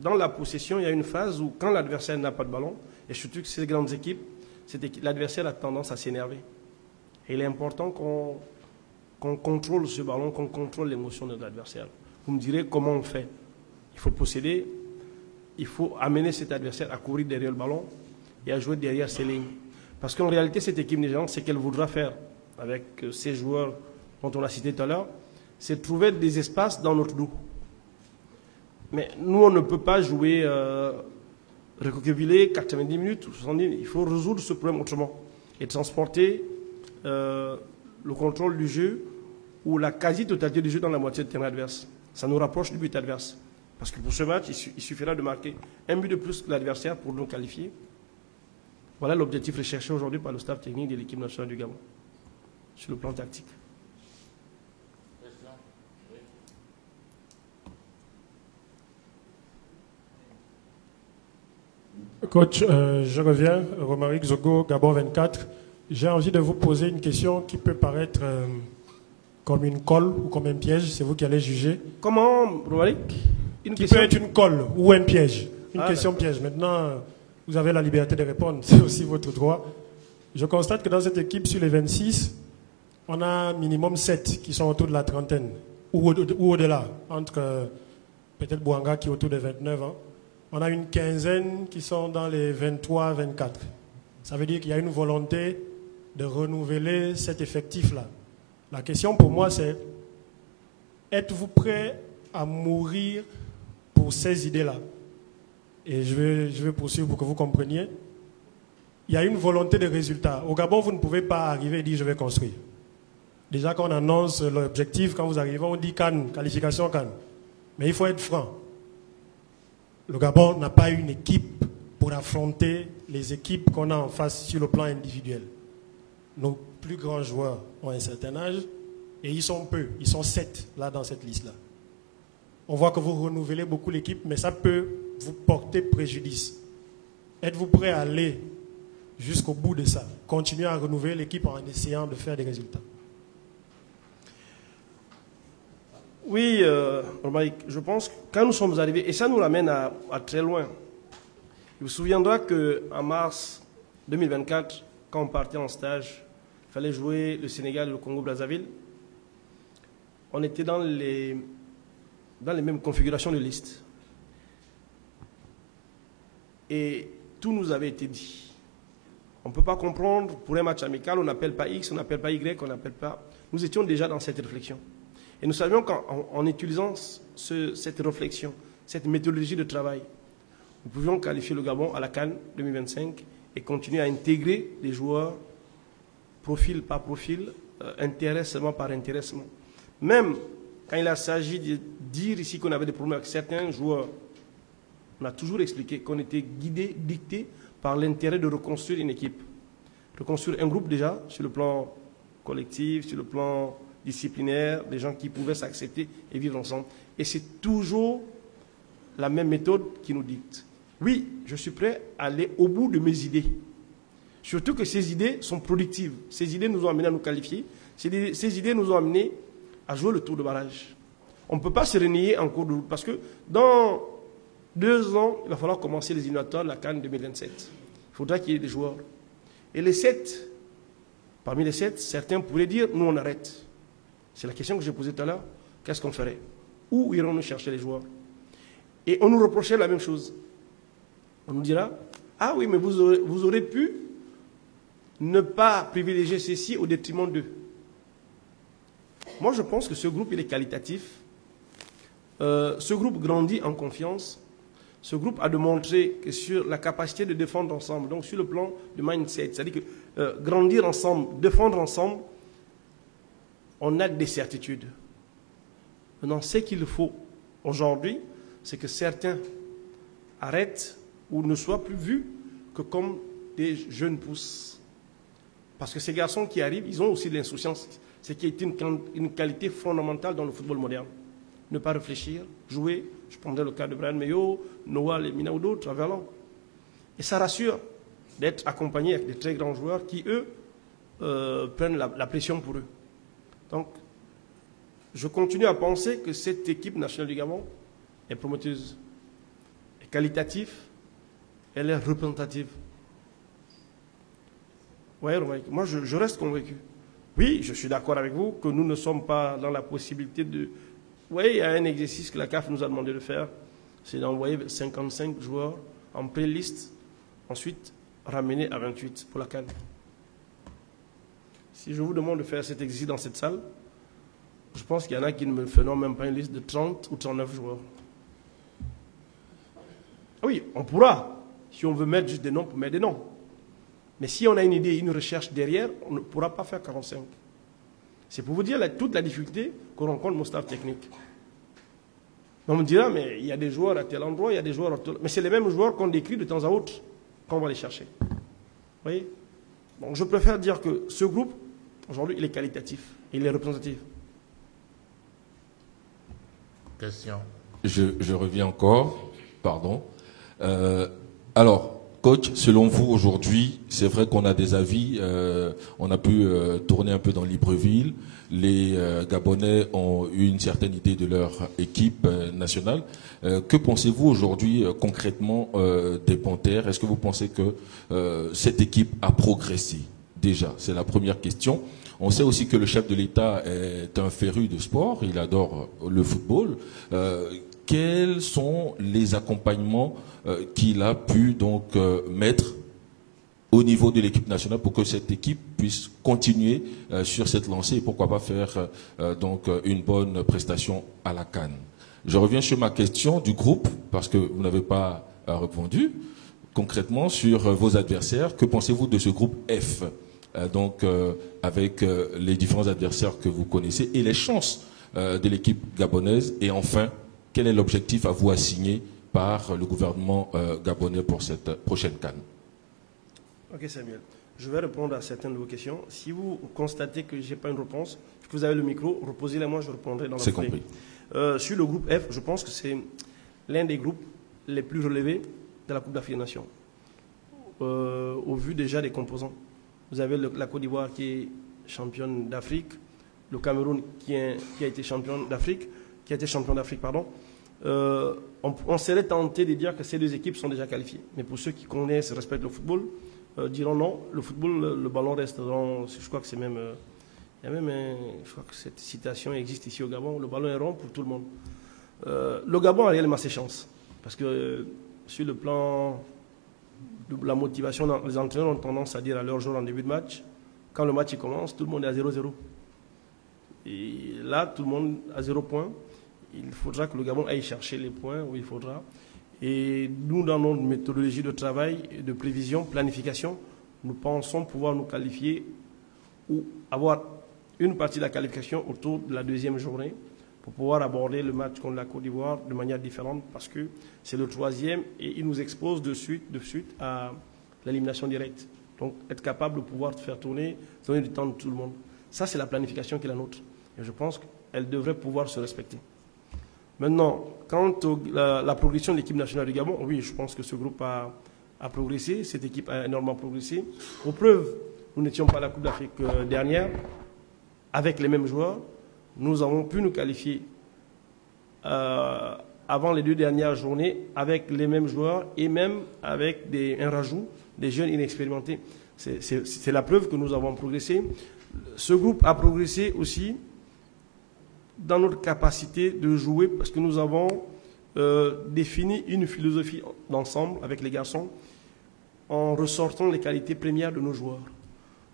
dans la possession, il y a une phase où quand l'adversaire n'a pas de ballon, et surtout que ces grandes équipes, l'adversaire a tendance à s'énerver. Et il est important qu'on contrôle ce ballon, qu'on contrôle l'émotion de l'adversaire. Vous me direz comment on fait. Il faut posséder, il faut amener cet adversaire à courir derrière le ballon et à jouer derrière ses lignes. Parce qu'en réalité, cette équipe nigériane, ce qu'elle voudra faire avec ces joueurs dont on a cité tout à l'heure, c'est trouver des espaces dans notre dos. Mais nous, on ne peut pas jouer recoquevillé 90 minutes, 70 minutes. Il faut résoudre ce problème autrement et transporter le contrôle du jeu ou la quasi-totalité du jeu dans la moitié de terrain adverse. Ça nous rapproche du but adverse. Parce que pour ce match, il suffira de marquer un but de plus que l'adversaire pour nous qualifier. Voilà l'objectif recherché aujourd'hui par le staff technique de l'équipe nationale du Gabon, sur le plan tactique. Coach, je reviens, Romaric Zogo, Gabon 24. J'ai envie de vous poser une question qui peut paraître comme une colle ou comme un piège. C'est vous qui allez juger. Comment, Romaric? Qui peut être une colle ou un piège. Une question piège. Maintenant, vous avez la liberté de répondre. C'est aussi votre droit. Je constate que dans cette équipe, sur les 26, on a minimum 7 qui sont autour de la trentaine ou au-delà, entre peut-être Bouanga qui est autour de 29 ans. On a une quinzaine qui sont dans les 23-24. Ça veut dire qu'il y a une volonté de renouveler cet effectif-là. La question pour moi, c'est êtes-vous prêt à mourir pour ces idées-là? Et je vais poursuivre pour que vous compreniez. Il y a une volonté de résultat. Au Gabon, vous ne pouvez pas arriver et dire je vais construire. Déjà, quand on annonce l'objectif, quand vous arrivez, on dit Cannes, qualification Cannes. Mais il faut être franc. Le Gabon n'a pas une équipe pour affronter les équipes qu'on a en face sur le plan individuel. Nos plus grands joueurs ont un certain âge et ils sont peu, ils sont 7 là dans cette liste-là. On voit que vous renouvelez beaucoup l'équipe, mais ça peut vous porter préjudice. Êtes-vous prêt à aller jusqu'au bout de ça? Continuer à renouveler l'équipe en essayant de faire des résultats? Oui, je pense que quand nous sommes arrivés, et ça nous ramène à très loin, il vous souviendra qu'en mars 2024, quand on partait en stage, il fallait jouer le Sénégal et le Congo-Brazzaville. On était dans les mêmes configurations de liste. Et tout nous avait été dit. On ne peut pas comprendre, pour un match amical, on n'appelle pas X, on n'appelle pas Y, on n'appelle pas... Nous étions déjà dans cette réflexion. Et nous savions qu'en utilisant cette réflexion, cette méthodologie de travail, nous pouvions qualifier le Gabon à la CAN 2025 et continuer à intégrer les joueurs profil par profil, intéressement par intéressement. Même quand il a s'agi de dire ici qu'on avait des problèmes avec certains joueurs, on a toujours expliqué qu'on était guidé, dicté par l'intérêt de reconstruire une équipe. Reconstruire un groupe déjà, sur le plan collectif, sur le plan disciplinaire, des gens qui pouvaient s'accepter et vivre ensemble. Et c'est toujours la même méthode qui nous dicte. Oui, je suis prêt à aller au bout de mes idées. Surtout que ces idées sont productives. Ces idées nous ont amenés à nous qualifier. Ces idées nous ont amenés à jouer le tour de barrage. On ne peut pas se renier en cours de route parce que dans 2 ans, il va falloir commencer les éliminatoires de la CAN 2027. Il faudra qu'il y ait des joueurs. Et les 7, parmi les 7, certains pourraient dire, nous on arrête. C'est la question que j'ai posée tout à l'heure. Qu'est-ce qu'on ferait? Où irons-nous chercher les joueurs? Et on nous reprochait la même chose. On nous dira, ah oui, mais vous aurez pu ne pas privilégier ceci au détriment d'eux. Moi, je pense que ce groupe, il est qualitatif. Ce groupe grandit en confiance. Ce groupe a démontré que sur la capacité de défendre ensemble, donc sur le plan du mindset, c'est-à-dire que grandir ensemble, défendre ensemble, on a des certitudes. Maintenant, ce qu'il faut aujourd'hui, c'est que certains arrêtent ou ne soient plus vus que comme des jeunes pousses. Parce que ces garçons qui arrivent, ils ont aussi de l'insouciance. C'est qui est une qualité fondamentale dans le football moderne. Ne pas réfléchir, jouer. Je prendrai le cas de Brian Mayo, Noah, Lemina ou d'autres, Averlan. Et ça rassure d'être accompagné avec des très grands joueurs qui, eux, prennent la pression pour eux. Donc, je continue à penser que cette équipe nationale du Gabon est prometteuse, est qualitative, elle est représentative. Ouais, moi, je reste convaincu. Oui, je suis d'accord avec vous que nous ne sommes pas dans la possibilité de... Oui, il y a un exercice que la CAF nous a demandé de faire, c'est d'envoyer 55 joueurs en pré-liste, ensuite ramener à 28 pour la CAN. Si je vous demande de faire cet exercice dans cette salle, je pense qu'il y en a qui ne me feront même pas une liste de 30 ou 39 joueurs. Oui, on pourra. Si on veut mettre juste des noms, pour mettre des noms. Mais si on a une idée, une recherche derrière, on ne pourra pas faire 45. C'est pour vous dire toute la difficulté qu'on rencontre mon staff technique. On me dira, mais il y a des joueurs à tel endroit, il y a des joueurs à tel... Mais c'est les mêmes joueurs qu'on décrit de temps à autre quand on va les chercher. Vous voyez? Donc je préfère dire que ce groupe, aujourd'hui, il est qualitatif, il est représentatif. Question. Je reviens encore, pardon. Alors, coach, selon vous, aujourd'hui, c'est vrai qu'on a des avis, on a pu tourner un peu dans Libreville, les Gabonais ont eu une certaine idée de leur équipe nationale. Que pensez-vous aujourd'hui concrètement des Panthères? Est-ce que vous pensez que cette équipe a progressé? Déjà, c'est la première question. On sait aussi que le chef de l'État est un féru de sport, il adore le football. Quels sont les accompagnements qu'il a pu donc mettre au niveau de l'équipe nationale pour que cette équipe puisse continuer sur cette lancée et pourquoi pas faire donc une bonne prestation à la CAN? Je reviens sur ma question du groupe parce que vous n'avez pas répondu concrètement sur vos adversaires. Que pensez-vous de ce groupe F donc avec les différents adversaires que vous connaissez et les chances de l'équipe gabonaise? Et enfin, quel est l'objectif à vous assigner par le gouvernement gabonais pour cette prochaine CAN? Ok Samuel, je vais répondre à certaines de vos questions. Si vous constatez que je n'ai pas une réponse, que vous avez le micro, reposez-la moi, je répondrai dans la foulée. C'est compris. Sur le groupe F, je pense que c'est l'un des groupes les plus relevés de la Coupe d'Afrique des Nations. Au vu déjà des composants. Vous avez la Côte d'Ivoire qui est championne d'Afrique, le Cameroun qui a été champion d'Afrique, on serait tenté de dire que ces deux équipes sont déjà qualifiées. Mais pour ceux qui connaissent et respectent le football, diront non, le football, le ballon reste dans, je crois que c'est même, je crois que cette citation existe ici au Gabon, le ballon est rond pour tout le monde. Le Gabon a réellement ses chances, parce que sur le plan de la motivation, les entraîneurs ont tendance à dire à leur joueur en début de match, quand le match commence, tout le monde est à 0-0. Et là, tout le monde à 0 points. Il faudra que le Gabon aille chercher les points où il faudra. Et nous, dans notre méthodologie de travail, de prévision, planification, nous pensons pouvoir nous qualifier ou avoir une partie de la qualification autour de la deuxième journée pour pouvoir aborder le match contre la Côte d'Ivoire de manière différente parce que c'est le troisième et il nous expose de suite à l'élimination directe. Donc, être capable de pouvoir faire tourner, donner du temps à tout le monde. Ça, c'est la planification qui est la nôtre. Et je pense qu'elle devrait pouvoir se respecter. Maintenant, quant à la progression de l'équipe nationale du Gabon, oui, je pense que ce groupe a progressé, cette équipe a énormément progressé. Aux preuves, nous n'étions pas à la Coupe d'Afrique dernière, avec les mêmes joueurs. Nous avons pu nous qualifier avant les 2 dernières journées avec les mêmes joueurs et même avec un rajout des jeunes inexpérimentés. C'est la preuve que nous avons progressé. Ce groupe a progressé aussi dans notre capacité de jouer parce que nous avons défini une philosophie d'ensemble avec les garçons en ressortant les qualités premières de nos joueurs.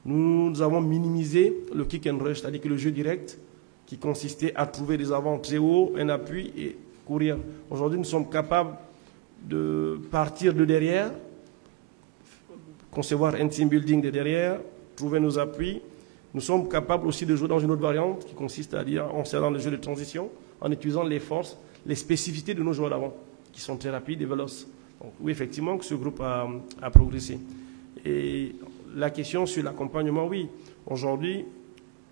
Nous avons minimisé le kick and rush, c'est-à-dire que le jeu direct qui consistait à trouver des avants très hauts, un appui et courir. Aujourd'hui, nous sommes capables de partir de derrière, concevoir un team building de derrière, trouver nos appuis. Nous sommes capables aussi de jouer dans une autre variante qui consiste à dire en servant le jeu de transition, en utilisant les forces, les spécificités de nos joueurs d'avant, qui sont très rapides et véloces. Donc, oui, effectivement, que ce groupe a progressé. Et la question sur l'accompagnement, oui. Aujourd'hui,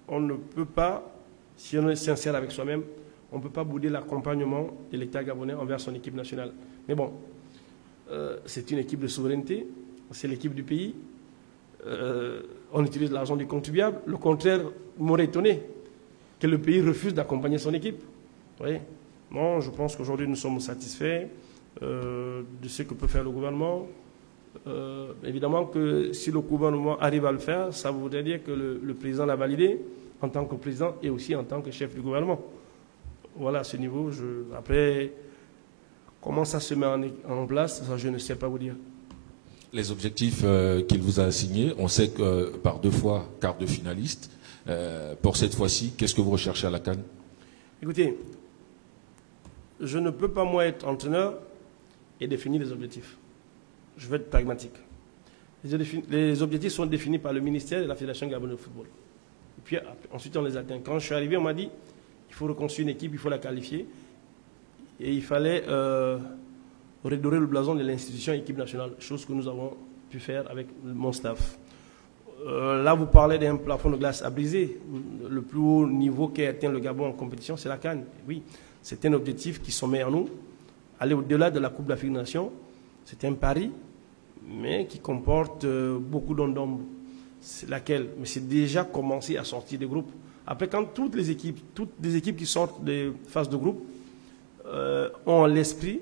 on ne peut pas, si on est sincère avec soi-même, on ne peut pas bouder l'accompagnement de l'État gabonais envers son équipe nationale. Mais bon, c'est une équipe de souveraineté, c'est l'équipe du pays. On utilise l'argent du contribuable. Le contraire m'aurait étonné que le pays refuse d'accompagner son équipe. Oui. Non, je pense qu'aujourd'hui nous sommes satisfaits de ce que peut faire le gouvernement. Évidemment que si le gouvernement arrive à le faire, ça voudrait dire que le président l'a validé en tant que président et aussi en tant que chef du gouvernement. Voilà, à ce niveau. Après, comment ça se met en place, ça, je ne sais pas vous dire. Les objectifs qu'il vous a assignés, on sait que par 2 fois quart de finaliste. Pour cette fois-ci, qu'est-ce que vous recherchez à la CAN? Écoutez, je ne peux pas moi être entraîneur et définir les objectifs. Je vais être pragmatique. Les objectifs sont définis par le ministère de la Fédération gabonaise de football. Et puis ensuite on les atteint. Quand je suis arrivé, on m'a dit il faut reconstruire une équipe, il faut la qualifier. Et il fallait redorer le blason de l'institution équipe nationale, chose que nous avons pu faire avec mon staff. Là, vous parlez d'un plafond de glace à briser. Le plus haut niveau qu'a atteint le Gabon en compétition, c'est la CAN. Oui, c'est un objectif qui sommet en nous. Aller au-delà de la Coupe d'Afrique des Nations, c'est un pari, mais qui comporte beaucoup d'ombre. C'est laquelle? Mais c'est déjà commencé à sortir des groupes. Après, quand toutes les équipes qui sortent des phases de groupe ont l'esprit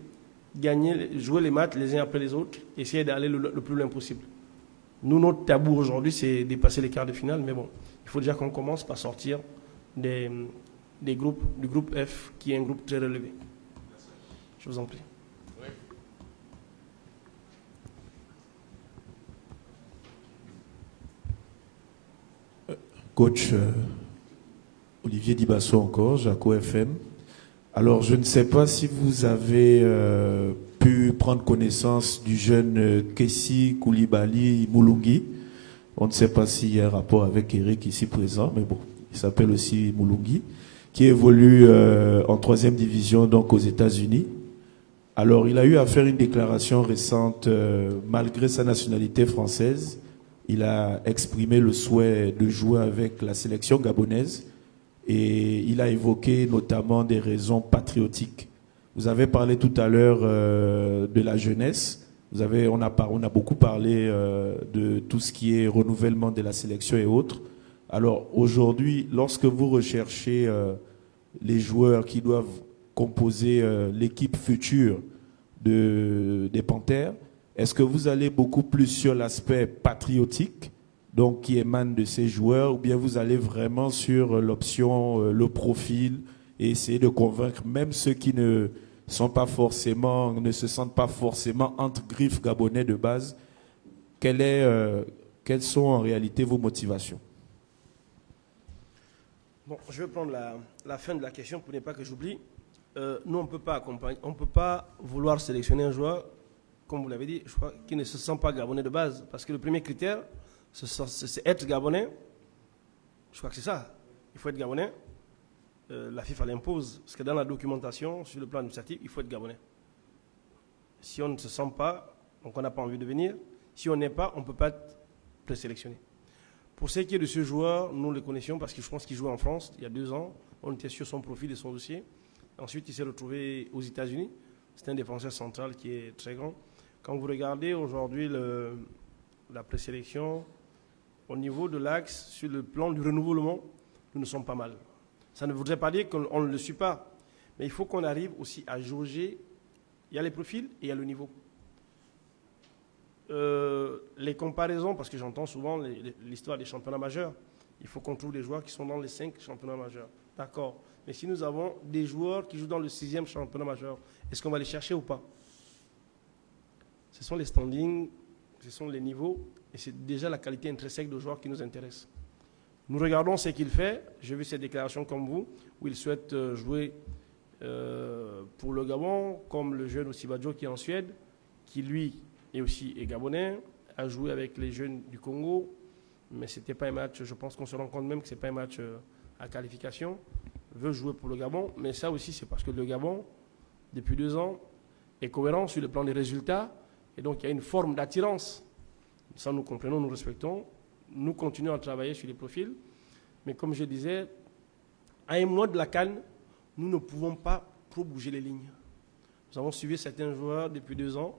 jouer les matchs les uns après les autres, essayer d'aller le plus loin possible. Nous, notre tabou aujourd'hui, c'est dépasser les quarts de finale, mais bon, il faut déjà qu'on commence par sortir du groupe F, qui est un groupe très relevé. Je vous en prie. Coach Olivier Dibasso encore, Jaco FM. Alors, je ne sais pas si vous avez pu prendre connaissance du jeune Kessi Koulibaly Moulungi. On ne sait pas s'il y a un rapport avec Eric ici présent, mais bon, il s'appelle aussi Moulungi, qui évolue en 3e division, donc aux États-Unis. Alors, il a eu à faire une déclaration récente, malgré sa nationalité française. Il a exprimé le souhait de jouer avec la sélection gabonaise et il a évoqué notamment des raisons patriotiques. Vous avez parlé tout à l'heure de la jeunesse. On a beaucoup parlé de tout ce qui est renouvellement de la sélection et autres. Alors, aujourd'hui, lorsque vous recherchez les joueurs qui doivent composer l'équipe future des Panthères, est-ce que vous allez beaucoup plus sur l'aspect patriotique, donc qui émane de ces joueurs, ou bien vous allez vraiment sur l'option, le profil, et essayer de convaincre même ceux qui ne se sentent pas forcément entre griffes gabonais de base? Quelles sont en réalité vos motivations? Bon, je vais prendre la fin de la question pour ne pas que j'oublie. Nous, on ne peut pas accompagner, on ne peut pas vouloir sélectionner un joueur, comme vous l'avez dit, je crois, qui ne se sent pas gabonais de base. Parce que le premier critère, c'est être gabonais. Je crois que c'est ça. Il faut être gabonais. La FIFA l'impose. Parce que dans la documentation, sur le plan administratif, il faut être gabonais. Si on ne se sent pas, donc on n'a pas envie de venir. Si on n'est pas, on ne peut pas être présélectionné. Pour ce qui est de ce joueur, nous le connaissions parce que je pense qu'il jouait en France il y a 2 ans. On était sur son profil et son dossier. Ensuite, il s'est retrouvé aux États-Unis. C'est un défenseur central qui est très grand. Quand vous regardez aujourd'hui la présélection, au niveau de l'axe, sur le plan du renouvellement, nous ne sommes pas mal. Ça ne voudrait pas dire qu'on ne le suit pas. Mais il faut qu'on arrive aussi à jauger. Il y a les profils et il y a le niveau. Les comparaisons, parce que j'entends souvent l'histoire des championnats majeurs. Il faut qu'on trouve des joueurs qui sont dans les 5 championnats majeurs. D'accord. Mais si nous avons des joueurs qui jouent dans le 6e championnat majeur, est-ce qu'on va les chercher ou pas? Ce sont les standings, ce sont les niveaux, et c'est déjà la qualité intrinsèque de joueurs qui nous intéresse. Nous regardons ce qu'il fait. J'ai vu ses déclarations comme vous, où il souhaite jouer pour le Gabon, comme le jeune Osibadjo qui est en Suède, qui lui est gabonais, a joué avec les jeunes du Congo, mais ce n'était pas un match, je pense qu'on se rend compte même que ce n'est pas un match à qualification, veut jouer pour le Gabon, mais ça aussi c'est parce que le Gabon, depuis 2 ans, est cohérent sur le plan des résultats, et donc il y a une forme d'attirance. Ça nous comprenons, nous respectons, nous continuons à travailler sur les profils, mais comme je disais, à 1 mois de la CAN, nous ne pouvons pas trop bouger les lignes. Nous avons suivi certains joueurs depuis 2 ans,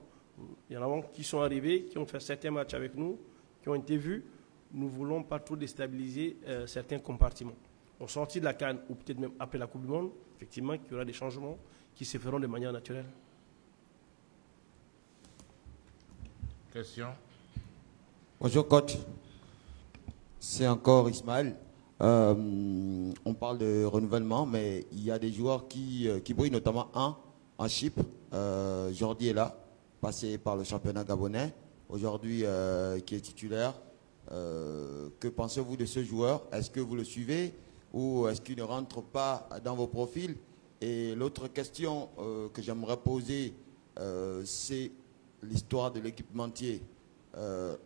il y en a qui sont arrivés, qui ont fait certains matchs avec nous, qui ont été vus. Nous ne voulons pas trop déstabiliser certains compartiments. Au sortir de la CAN, ou peut-être même après la Coupe du Monde, effectivement, il y aura des changements qui se feront de manière naturelle. Question. Bonjour coach. C'est encore Ismaël. On parle de renouvellement, mais il y a des joueurs qui brillent, notamment un en Chypre. Jordi est là, passé par le championnat gabonais, aujourd'hui qui est titulaire. Que pensez-vous de ce joueur? Est-ce que vous le suivez ou est-ce qu'il ne rentre pas dans vos profils? Et l'autre question que j'aimerais poser, c'est l'histoire de l'équipementier.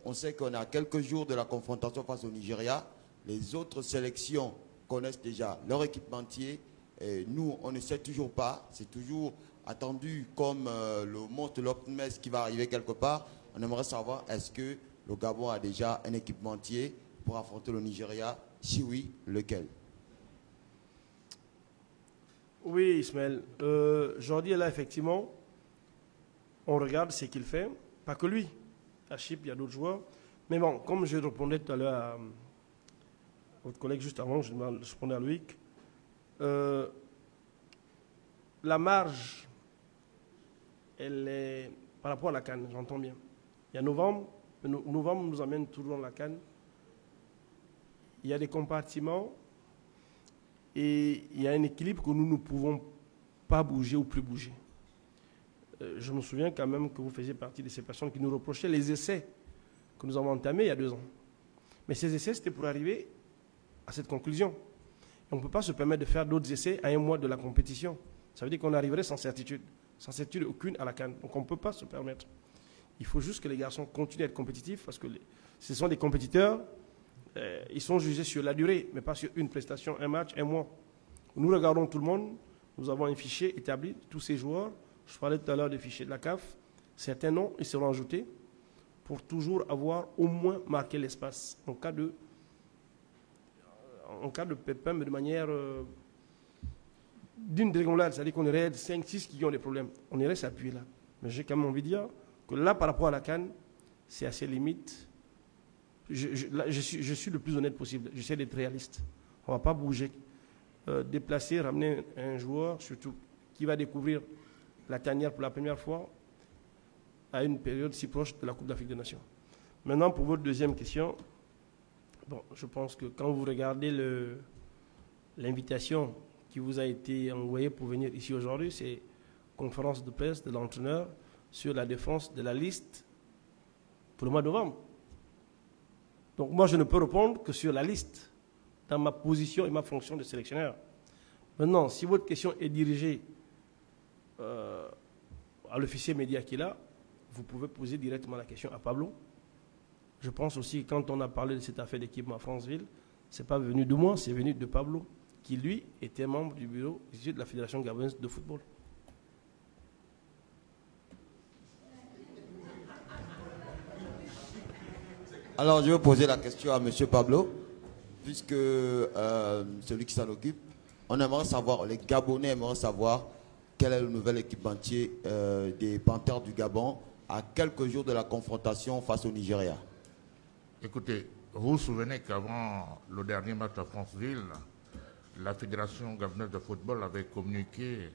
On sait qu'on a quelques jours de la confrontation face au Nigeria. Les autres sélections connaissent déjà leur équipementier. Et nous, on ne sait toujours pas. C'est toujours attendu comme le monstre Loch Ness qui va arriver quelque part. On aimerait savoir, est-ce que le Gabon a déjà un équipementier pour affronter le Nigeria? Si oui, lequel? Oui, Ismaël. Jordi est là, effectivement. On regarde ce qu'il fait. Pas que lui. À Chypre, il y a d'autres joueurs. Mais bon, comme je répondais tout à l'heure à votre collègue juste avant, je répondais à Loïc. La marge, elle est par rapport à la CAN, j'entends bien. Il y a novembre. Novembre nous amène toujours dans la CAN. Il y a des compartiments et il y a un équilibre que nous ne pouvons pas bouger ou plus bouger. Je me souviens quand même que vous faisiez partie de ces personnes qui nous reprochaient les essais que nous avons entamés il y a 2 ans. Mais ces essais, c'était pour arriver à cette conclusion. Et on ne peut pas se permettre de faire d'autres essais à 1 mois de la compétition. Ça veut dire qu'on arriverait sans certitude aucune à la CAN. Donc on ne peut pas se permettre. Il faut juste que les garçons continuent à être compétitifs parce que ce sont des compétiteurs. Ils sont jugés sur la durée, mais pas sur une prestation, un match, 1 mois. Nous regardons tout le monde. Nous avons un fichier établi de tous ces joueurs, Je parlais tout à l'heure des fichiers de la CAF. Certains noms, ils seront ajoutés pour toujours avoir au moins marqué l'espace en cas de pépin, mais de manière d'une dégringolade, c'est-à-dire qu'on aurait 5-6 qui ont des problèmes. On irait s'appuyer là. Mais j'ai quand même envie de dire que là, par rapport à la CAN, c'est assez limite. Je suis le plus honnête possible. J'essaie d'être réaliste. On ne va pas bouger. Déplacer, ramener un joueur, surtout qui va découvrir la tanière pour la première fois à une période si proche de la Coupe d'Afrique des Nations. Maintenant, pour votre deuxième question, bon, je pense que quand vous regardez l'invitation qui vous a été envoyée pour venir ici aujourd'hui, c'est conférence de presse de l'entraîneur sur la défense de la liste pour le mois de novembre. Donc moi, je ne peux répondre que sur la liste, dans ma position et ma fonction de sélectionneur. Maintenant, si votre question est dirigée à l'officier média qui est là, vous pouvez poser directement la question à Pablo. Je pense aussi, quand on a parlé de cette affaire d'équipement à Franceville, ce n'est pas venu de moi, c'est venu de Pablo, qui lui était membre du bureau de la Fédération gabonaise de football. Alors, je vais poser la question à M. Pablo, puisque celui qui s'en occupe, on aimerait savoir, les Gabonais aimeraient savoir quel est le nouvel équipementier des Panthères du Gabon à quelques jours de la confrontation face au Nigeria. Écoutez, vous vous souvenez qu'avant le dernier match à Franceville, la Fédération gabonaise de football avait communiqué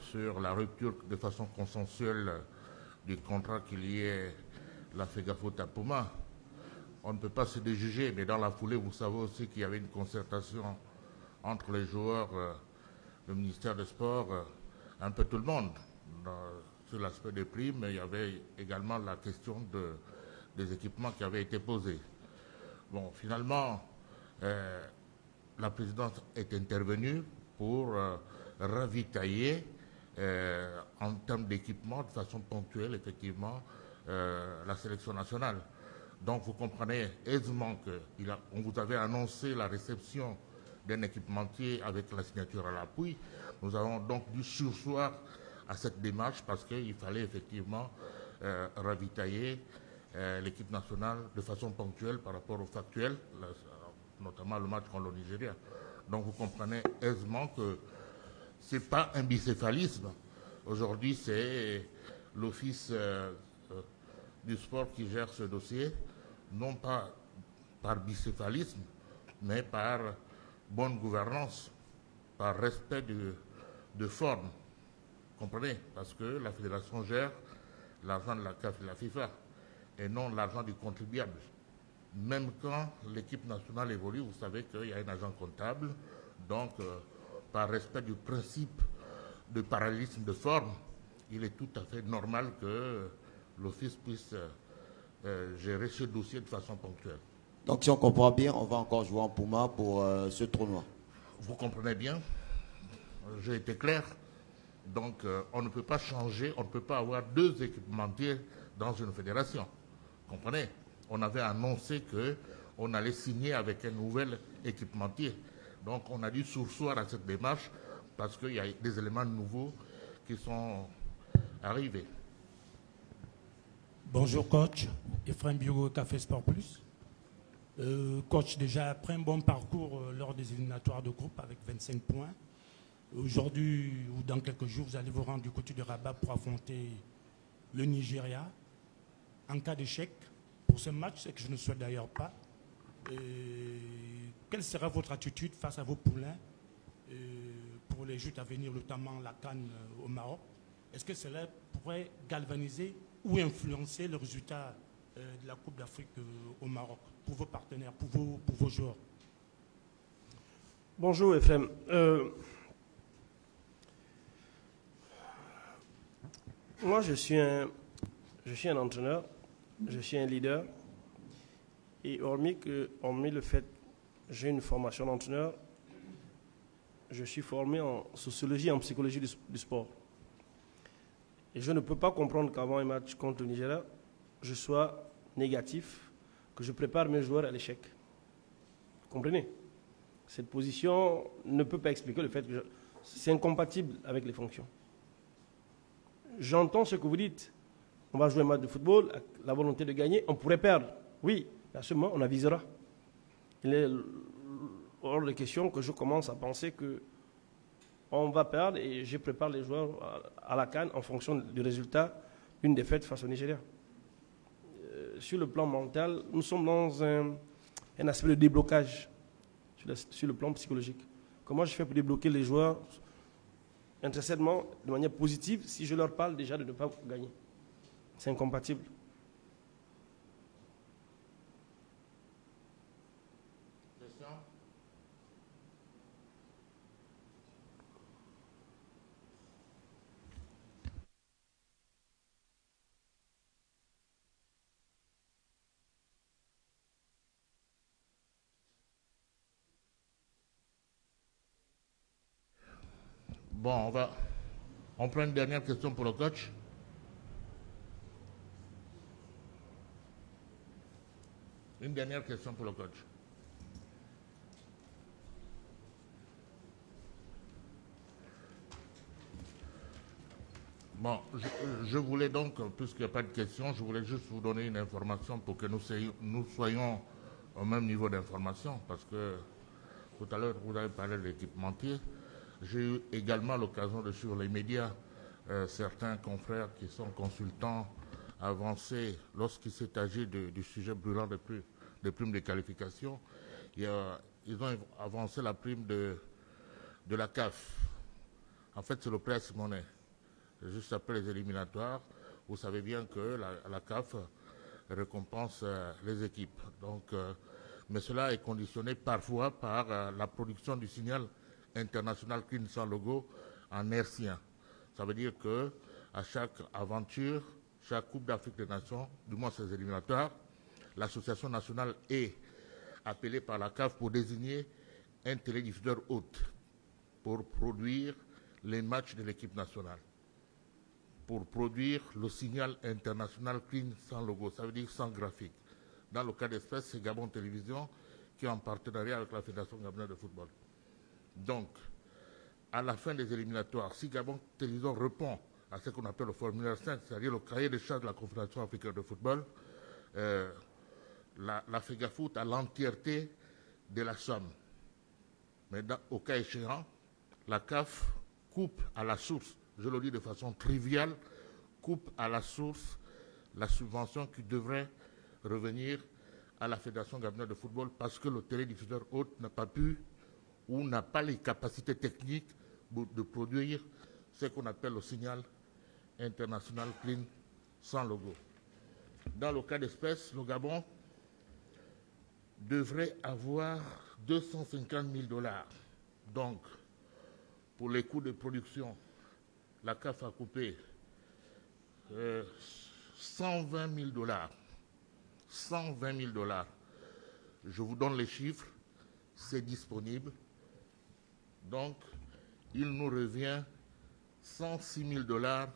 sur la rupture de façon consensuelle du contrat qui liait la FEGAFOOT à Puma. On ne peut pas se déjuger, mais dans la foulée, vous savez aussi qu'il y avait une concertation entre les joueurs, le ministère des Sports, un peu tout le monde. Sur l'aspect des primes, il y avait également la question des équipements qui avaient été posés. Bon, finalement, la présidence est intervenue pour ravitailler en termes d'équipement de façon ponctuelle, effectivement, la sélection nationale. Donc vous comprenez aisément qu'on vous avait annoncé la réception d'un équipementier avec la signature à l'appui. Nous avons donc dû surseoir à cette démarche parce qu'il fallait effectivement ravitailler l'équipe nationale de façon ponctuelle par rapport au factuel, notamment le match contre le Nigeria. Donc vous comprenez aisément que ce n'est pas un bicéphalisme. Aujourd'hui, c'est l'Office du sport qui gère ce dossier, non pas par bicéphalisme, mais par bonne gouvernance, par respect de forme. Vous comprenez? Parce que la fédération gère l'argent de la CAF et de la FIFA, et non l'argent du contribuable. Même quand l'équipe nationale évolue, vous savez qu'il y a un agent comptable, donc par respect du principe de parallélisme de forme, il est tout à fait normal que l'Office puisse gérer ce dossier de façon ponctuelle. Donc si on comprend bien, on va encore jouer en Puma pour ce tournoi. Vous comprenez bien, j'ai été clair. Donc on ne peut pas changer, on ne peut pas avoir deux équipementiers dans une fédération. Vous comprenez? On avait annoncé qu'on allait signer avec un nouvel équipementier. Donc on a dû surseoir à cette démarche parce qu'il y a des éléments nouveaux qui sont arrivés. Bonjour coach, Ephraim Bureau, Café Sport Plus. Coach, déjà après un bon parcours lors des éliminatoires de groupe avec 25 points, aujourd'hui ou dans quelques jours, vous allez vous rendre du côté de Rabat pour affronter le Nigeria. En cas d'échec pour ce match, ce que je ne souhaite d'ailleurs pas, quelle sera votre attitude face à vos poulains pour les Jeux à venir, notamment la CAN au Maroc? Est-ce que cela pourrait galvaniser ou influencer le résultat de la Coupe d'Afrique au Maroc pour vos partenaires, pour vos joueurs? Bonjour Ephraim. Moi, je suis un entraîneur, je suis un leader. Et hormis le fait que j'ai une formation d'entraîneur, je suis formé en sociologie et en psychologie du sport. Et je ne peux pas comprendre qu'avant un match contre le Nigeria, je sois négatif, que je prépare mes joueurs à l'échec. Vous comprenez? Cette position ne peut pas expliquer le fait que c'est incompatible avec les fonctions. j'entends ce que vous dites. On va jouer un match de football, avec la volonté de gagner, on pourrait perdre. Oui, à ce moment, on avisera. Il est hors de question que je commence à penser qu'on va perdre et je prépare les joueurs à la CAN en fonction du résultat d'une défaite face au Nigeria. Sur le plan mental, nous sommes dans un aspect de déblocage sur le plan psychologique. Comment je fais pour débloquer les joueurs intrinsèquement, de manière positive, si je leur parle déjà de ne pas gagner? C'est incompatible. Bon, on prend une dernière question pour le coach. Une dernière question pour le coach. Bon, je voulais donc, puisqu'il n'y a pas de questions, je voulais juste vous donner une information pour que nous soyons au même niveau d'information, parce que tout à l'heure, vous avez parlé de l'équipementier. J'ai eu également l'occasion de suivre les médias, certains confrères qui sont consultants avancés lorsqu'il s'est agi du sujet brûlant des primes de qualification. Ils ont avancé la prime de la CAF. En fait, c'est le prêt à Simonet. Juste après les éliminatoires, vous savez bien que la CAF récompense les équipes. Donc, mais cela est conditionné parfois par la production du signal international clean sans logo en hertzien. Ça veut dire que à chaque aventure, chaque Coupe d'Afrique des Nations, du moins ces éliminatoires, l'association nationale est appelée par la CAF pour désigner un télédiffuseur hôte pour produire les matchs de l'équipe nationale, pour produire le signal international clean sans logo, ça veut dire sans graphique. Dans le cas d'espèce, c'est Gabon Télévision qui est en partenariat avec la Fédération gabonaise de football. Donc, à la fin des éliminatoires, si Gabon Télévision répond à ce qu'on appelle le formulaire 5, c'est-à-dire le cahier de charges de la Confédération africaine de football, la FEGAFOOT a l'entièreté de la somme. Mais au cas échéant, la CAF coupe à la source, je le dis de façon triviale, coupe à la source la subvention qui devrait revenir à la Fédération gabonaise de football parce que le télédiffuseur hôte n'a pas pu ou n'a pas les capacités techniques de produire ce qu'on appelle le signal international clean sans logo. Dans le cas d'espèce, le Gabon devrait avoir 250 000 $. Donc, pour les coûts de production, la CAF a coupé 120 000 $. 120 000 $. Je vous donne les chiffres, c'est disponible. Donc, il nous revient 106 000 $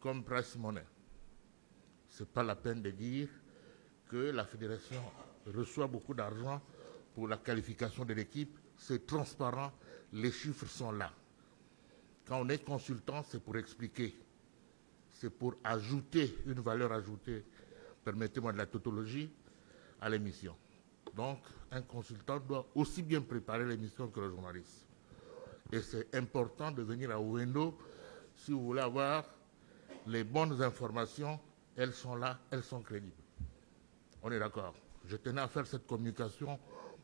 comme price money. Ce n'est pas la peine de dire que la fédération reçoit beaucoup d'argent pour la qualification de l'équipe. C'est transparent, les chiffres sont là. Quand on est consultant, c'est pour expliquer. C'est pour ajouter une valeur ajoutée, permettez-moi de la tautologie, à l'émission. Donc, un consultant doit aussi bien préparer l'émission que le journaliste. Et c'est important de venir à Owendo si vous voulez avoir les bonnes informations. Elles sont là, elles sont crédibles. On est d'accord. Je tenais à faire cette communication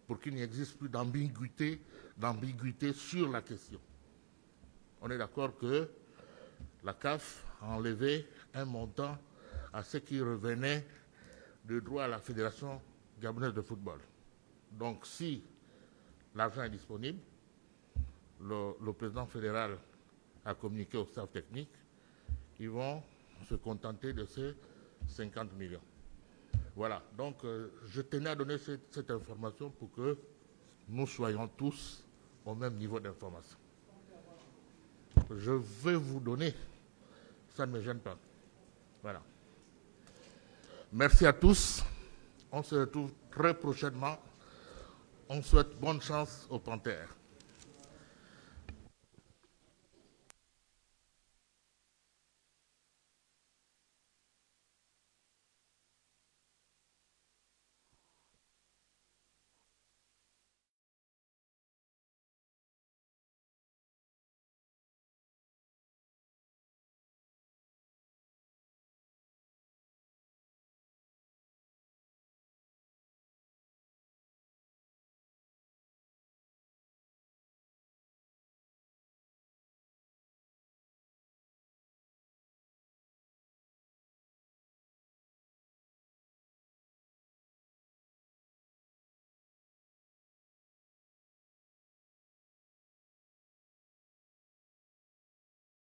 pour qu'il n'y existe plus d'ambiguïté sur la question. On est d'accord que la CAF a enlevé un montant à ce qui revenait de droit à la Fédération gabonaise de football. Donc si l'argent est disponible, le président fédéral a communiqué au staff technique, ils vont se contenter de ces 50 millions. Voilà, donc je tenais à donner cette information pour que nous soyons tous au même niveau d'information. Je vais vous donner, ça ne me gêne pas. Voilà. Merci à tous. On se retrouve très prochainement. On souhaite bonne chance aux Panthères.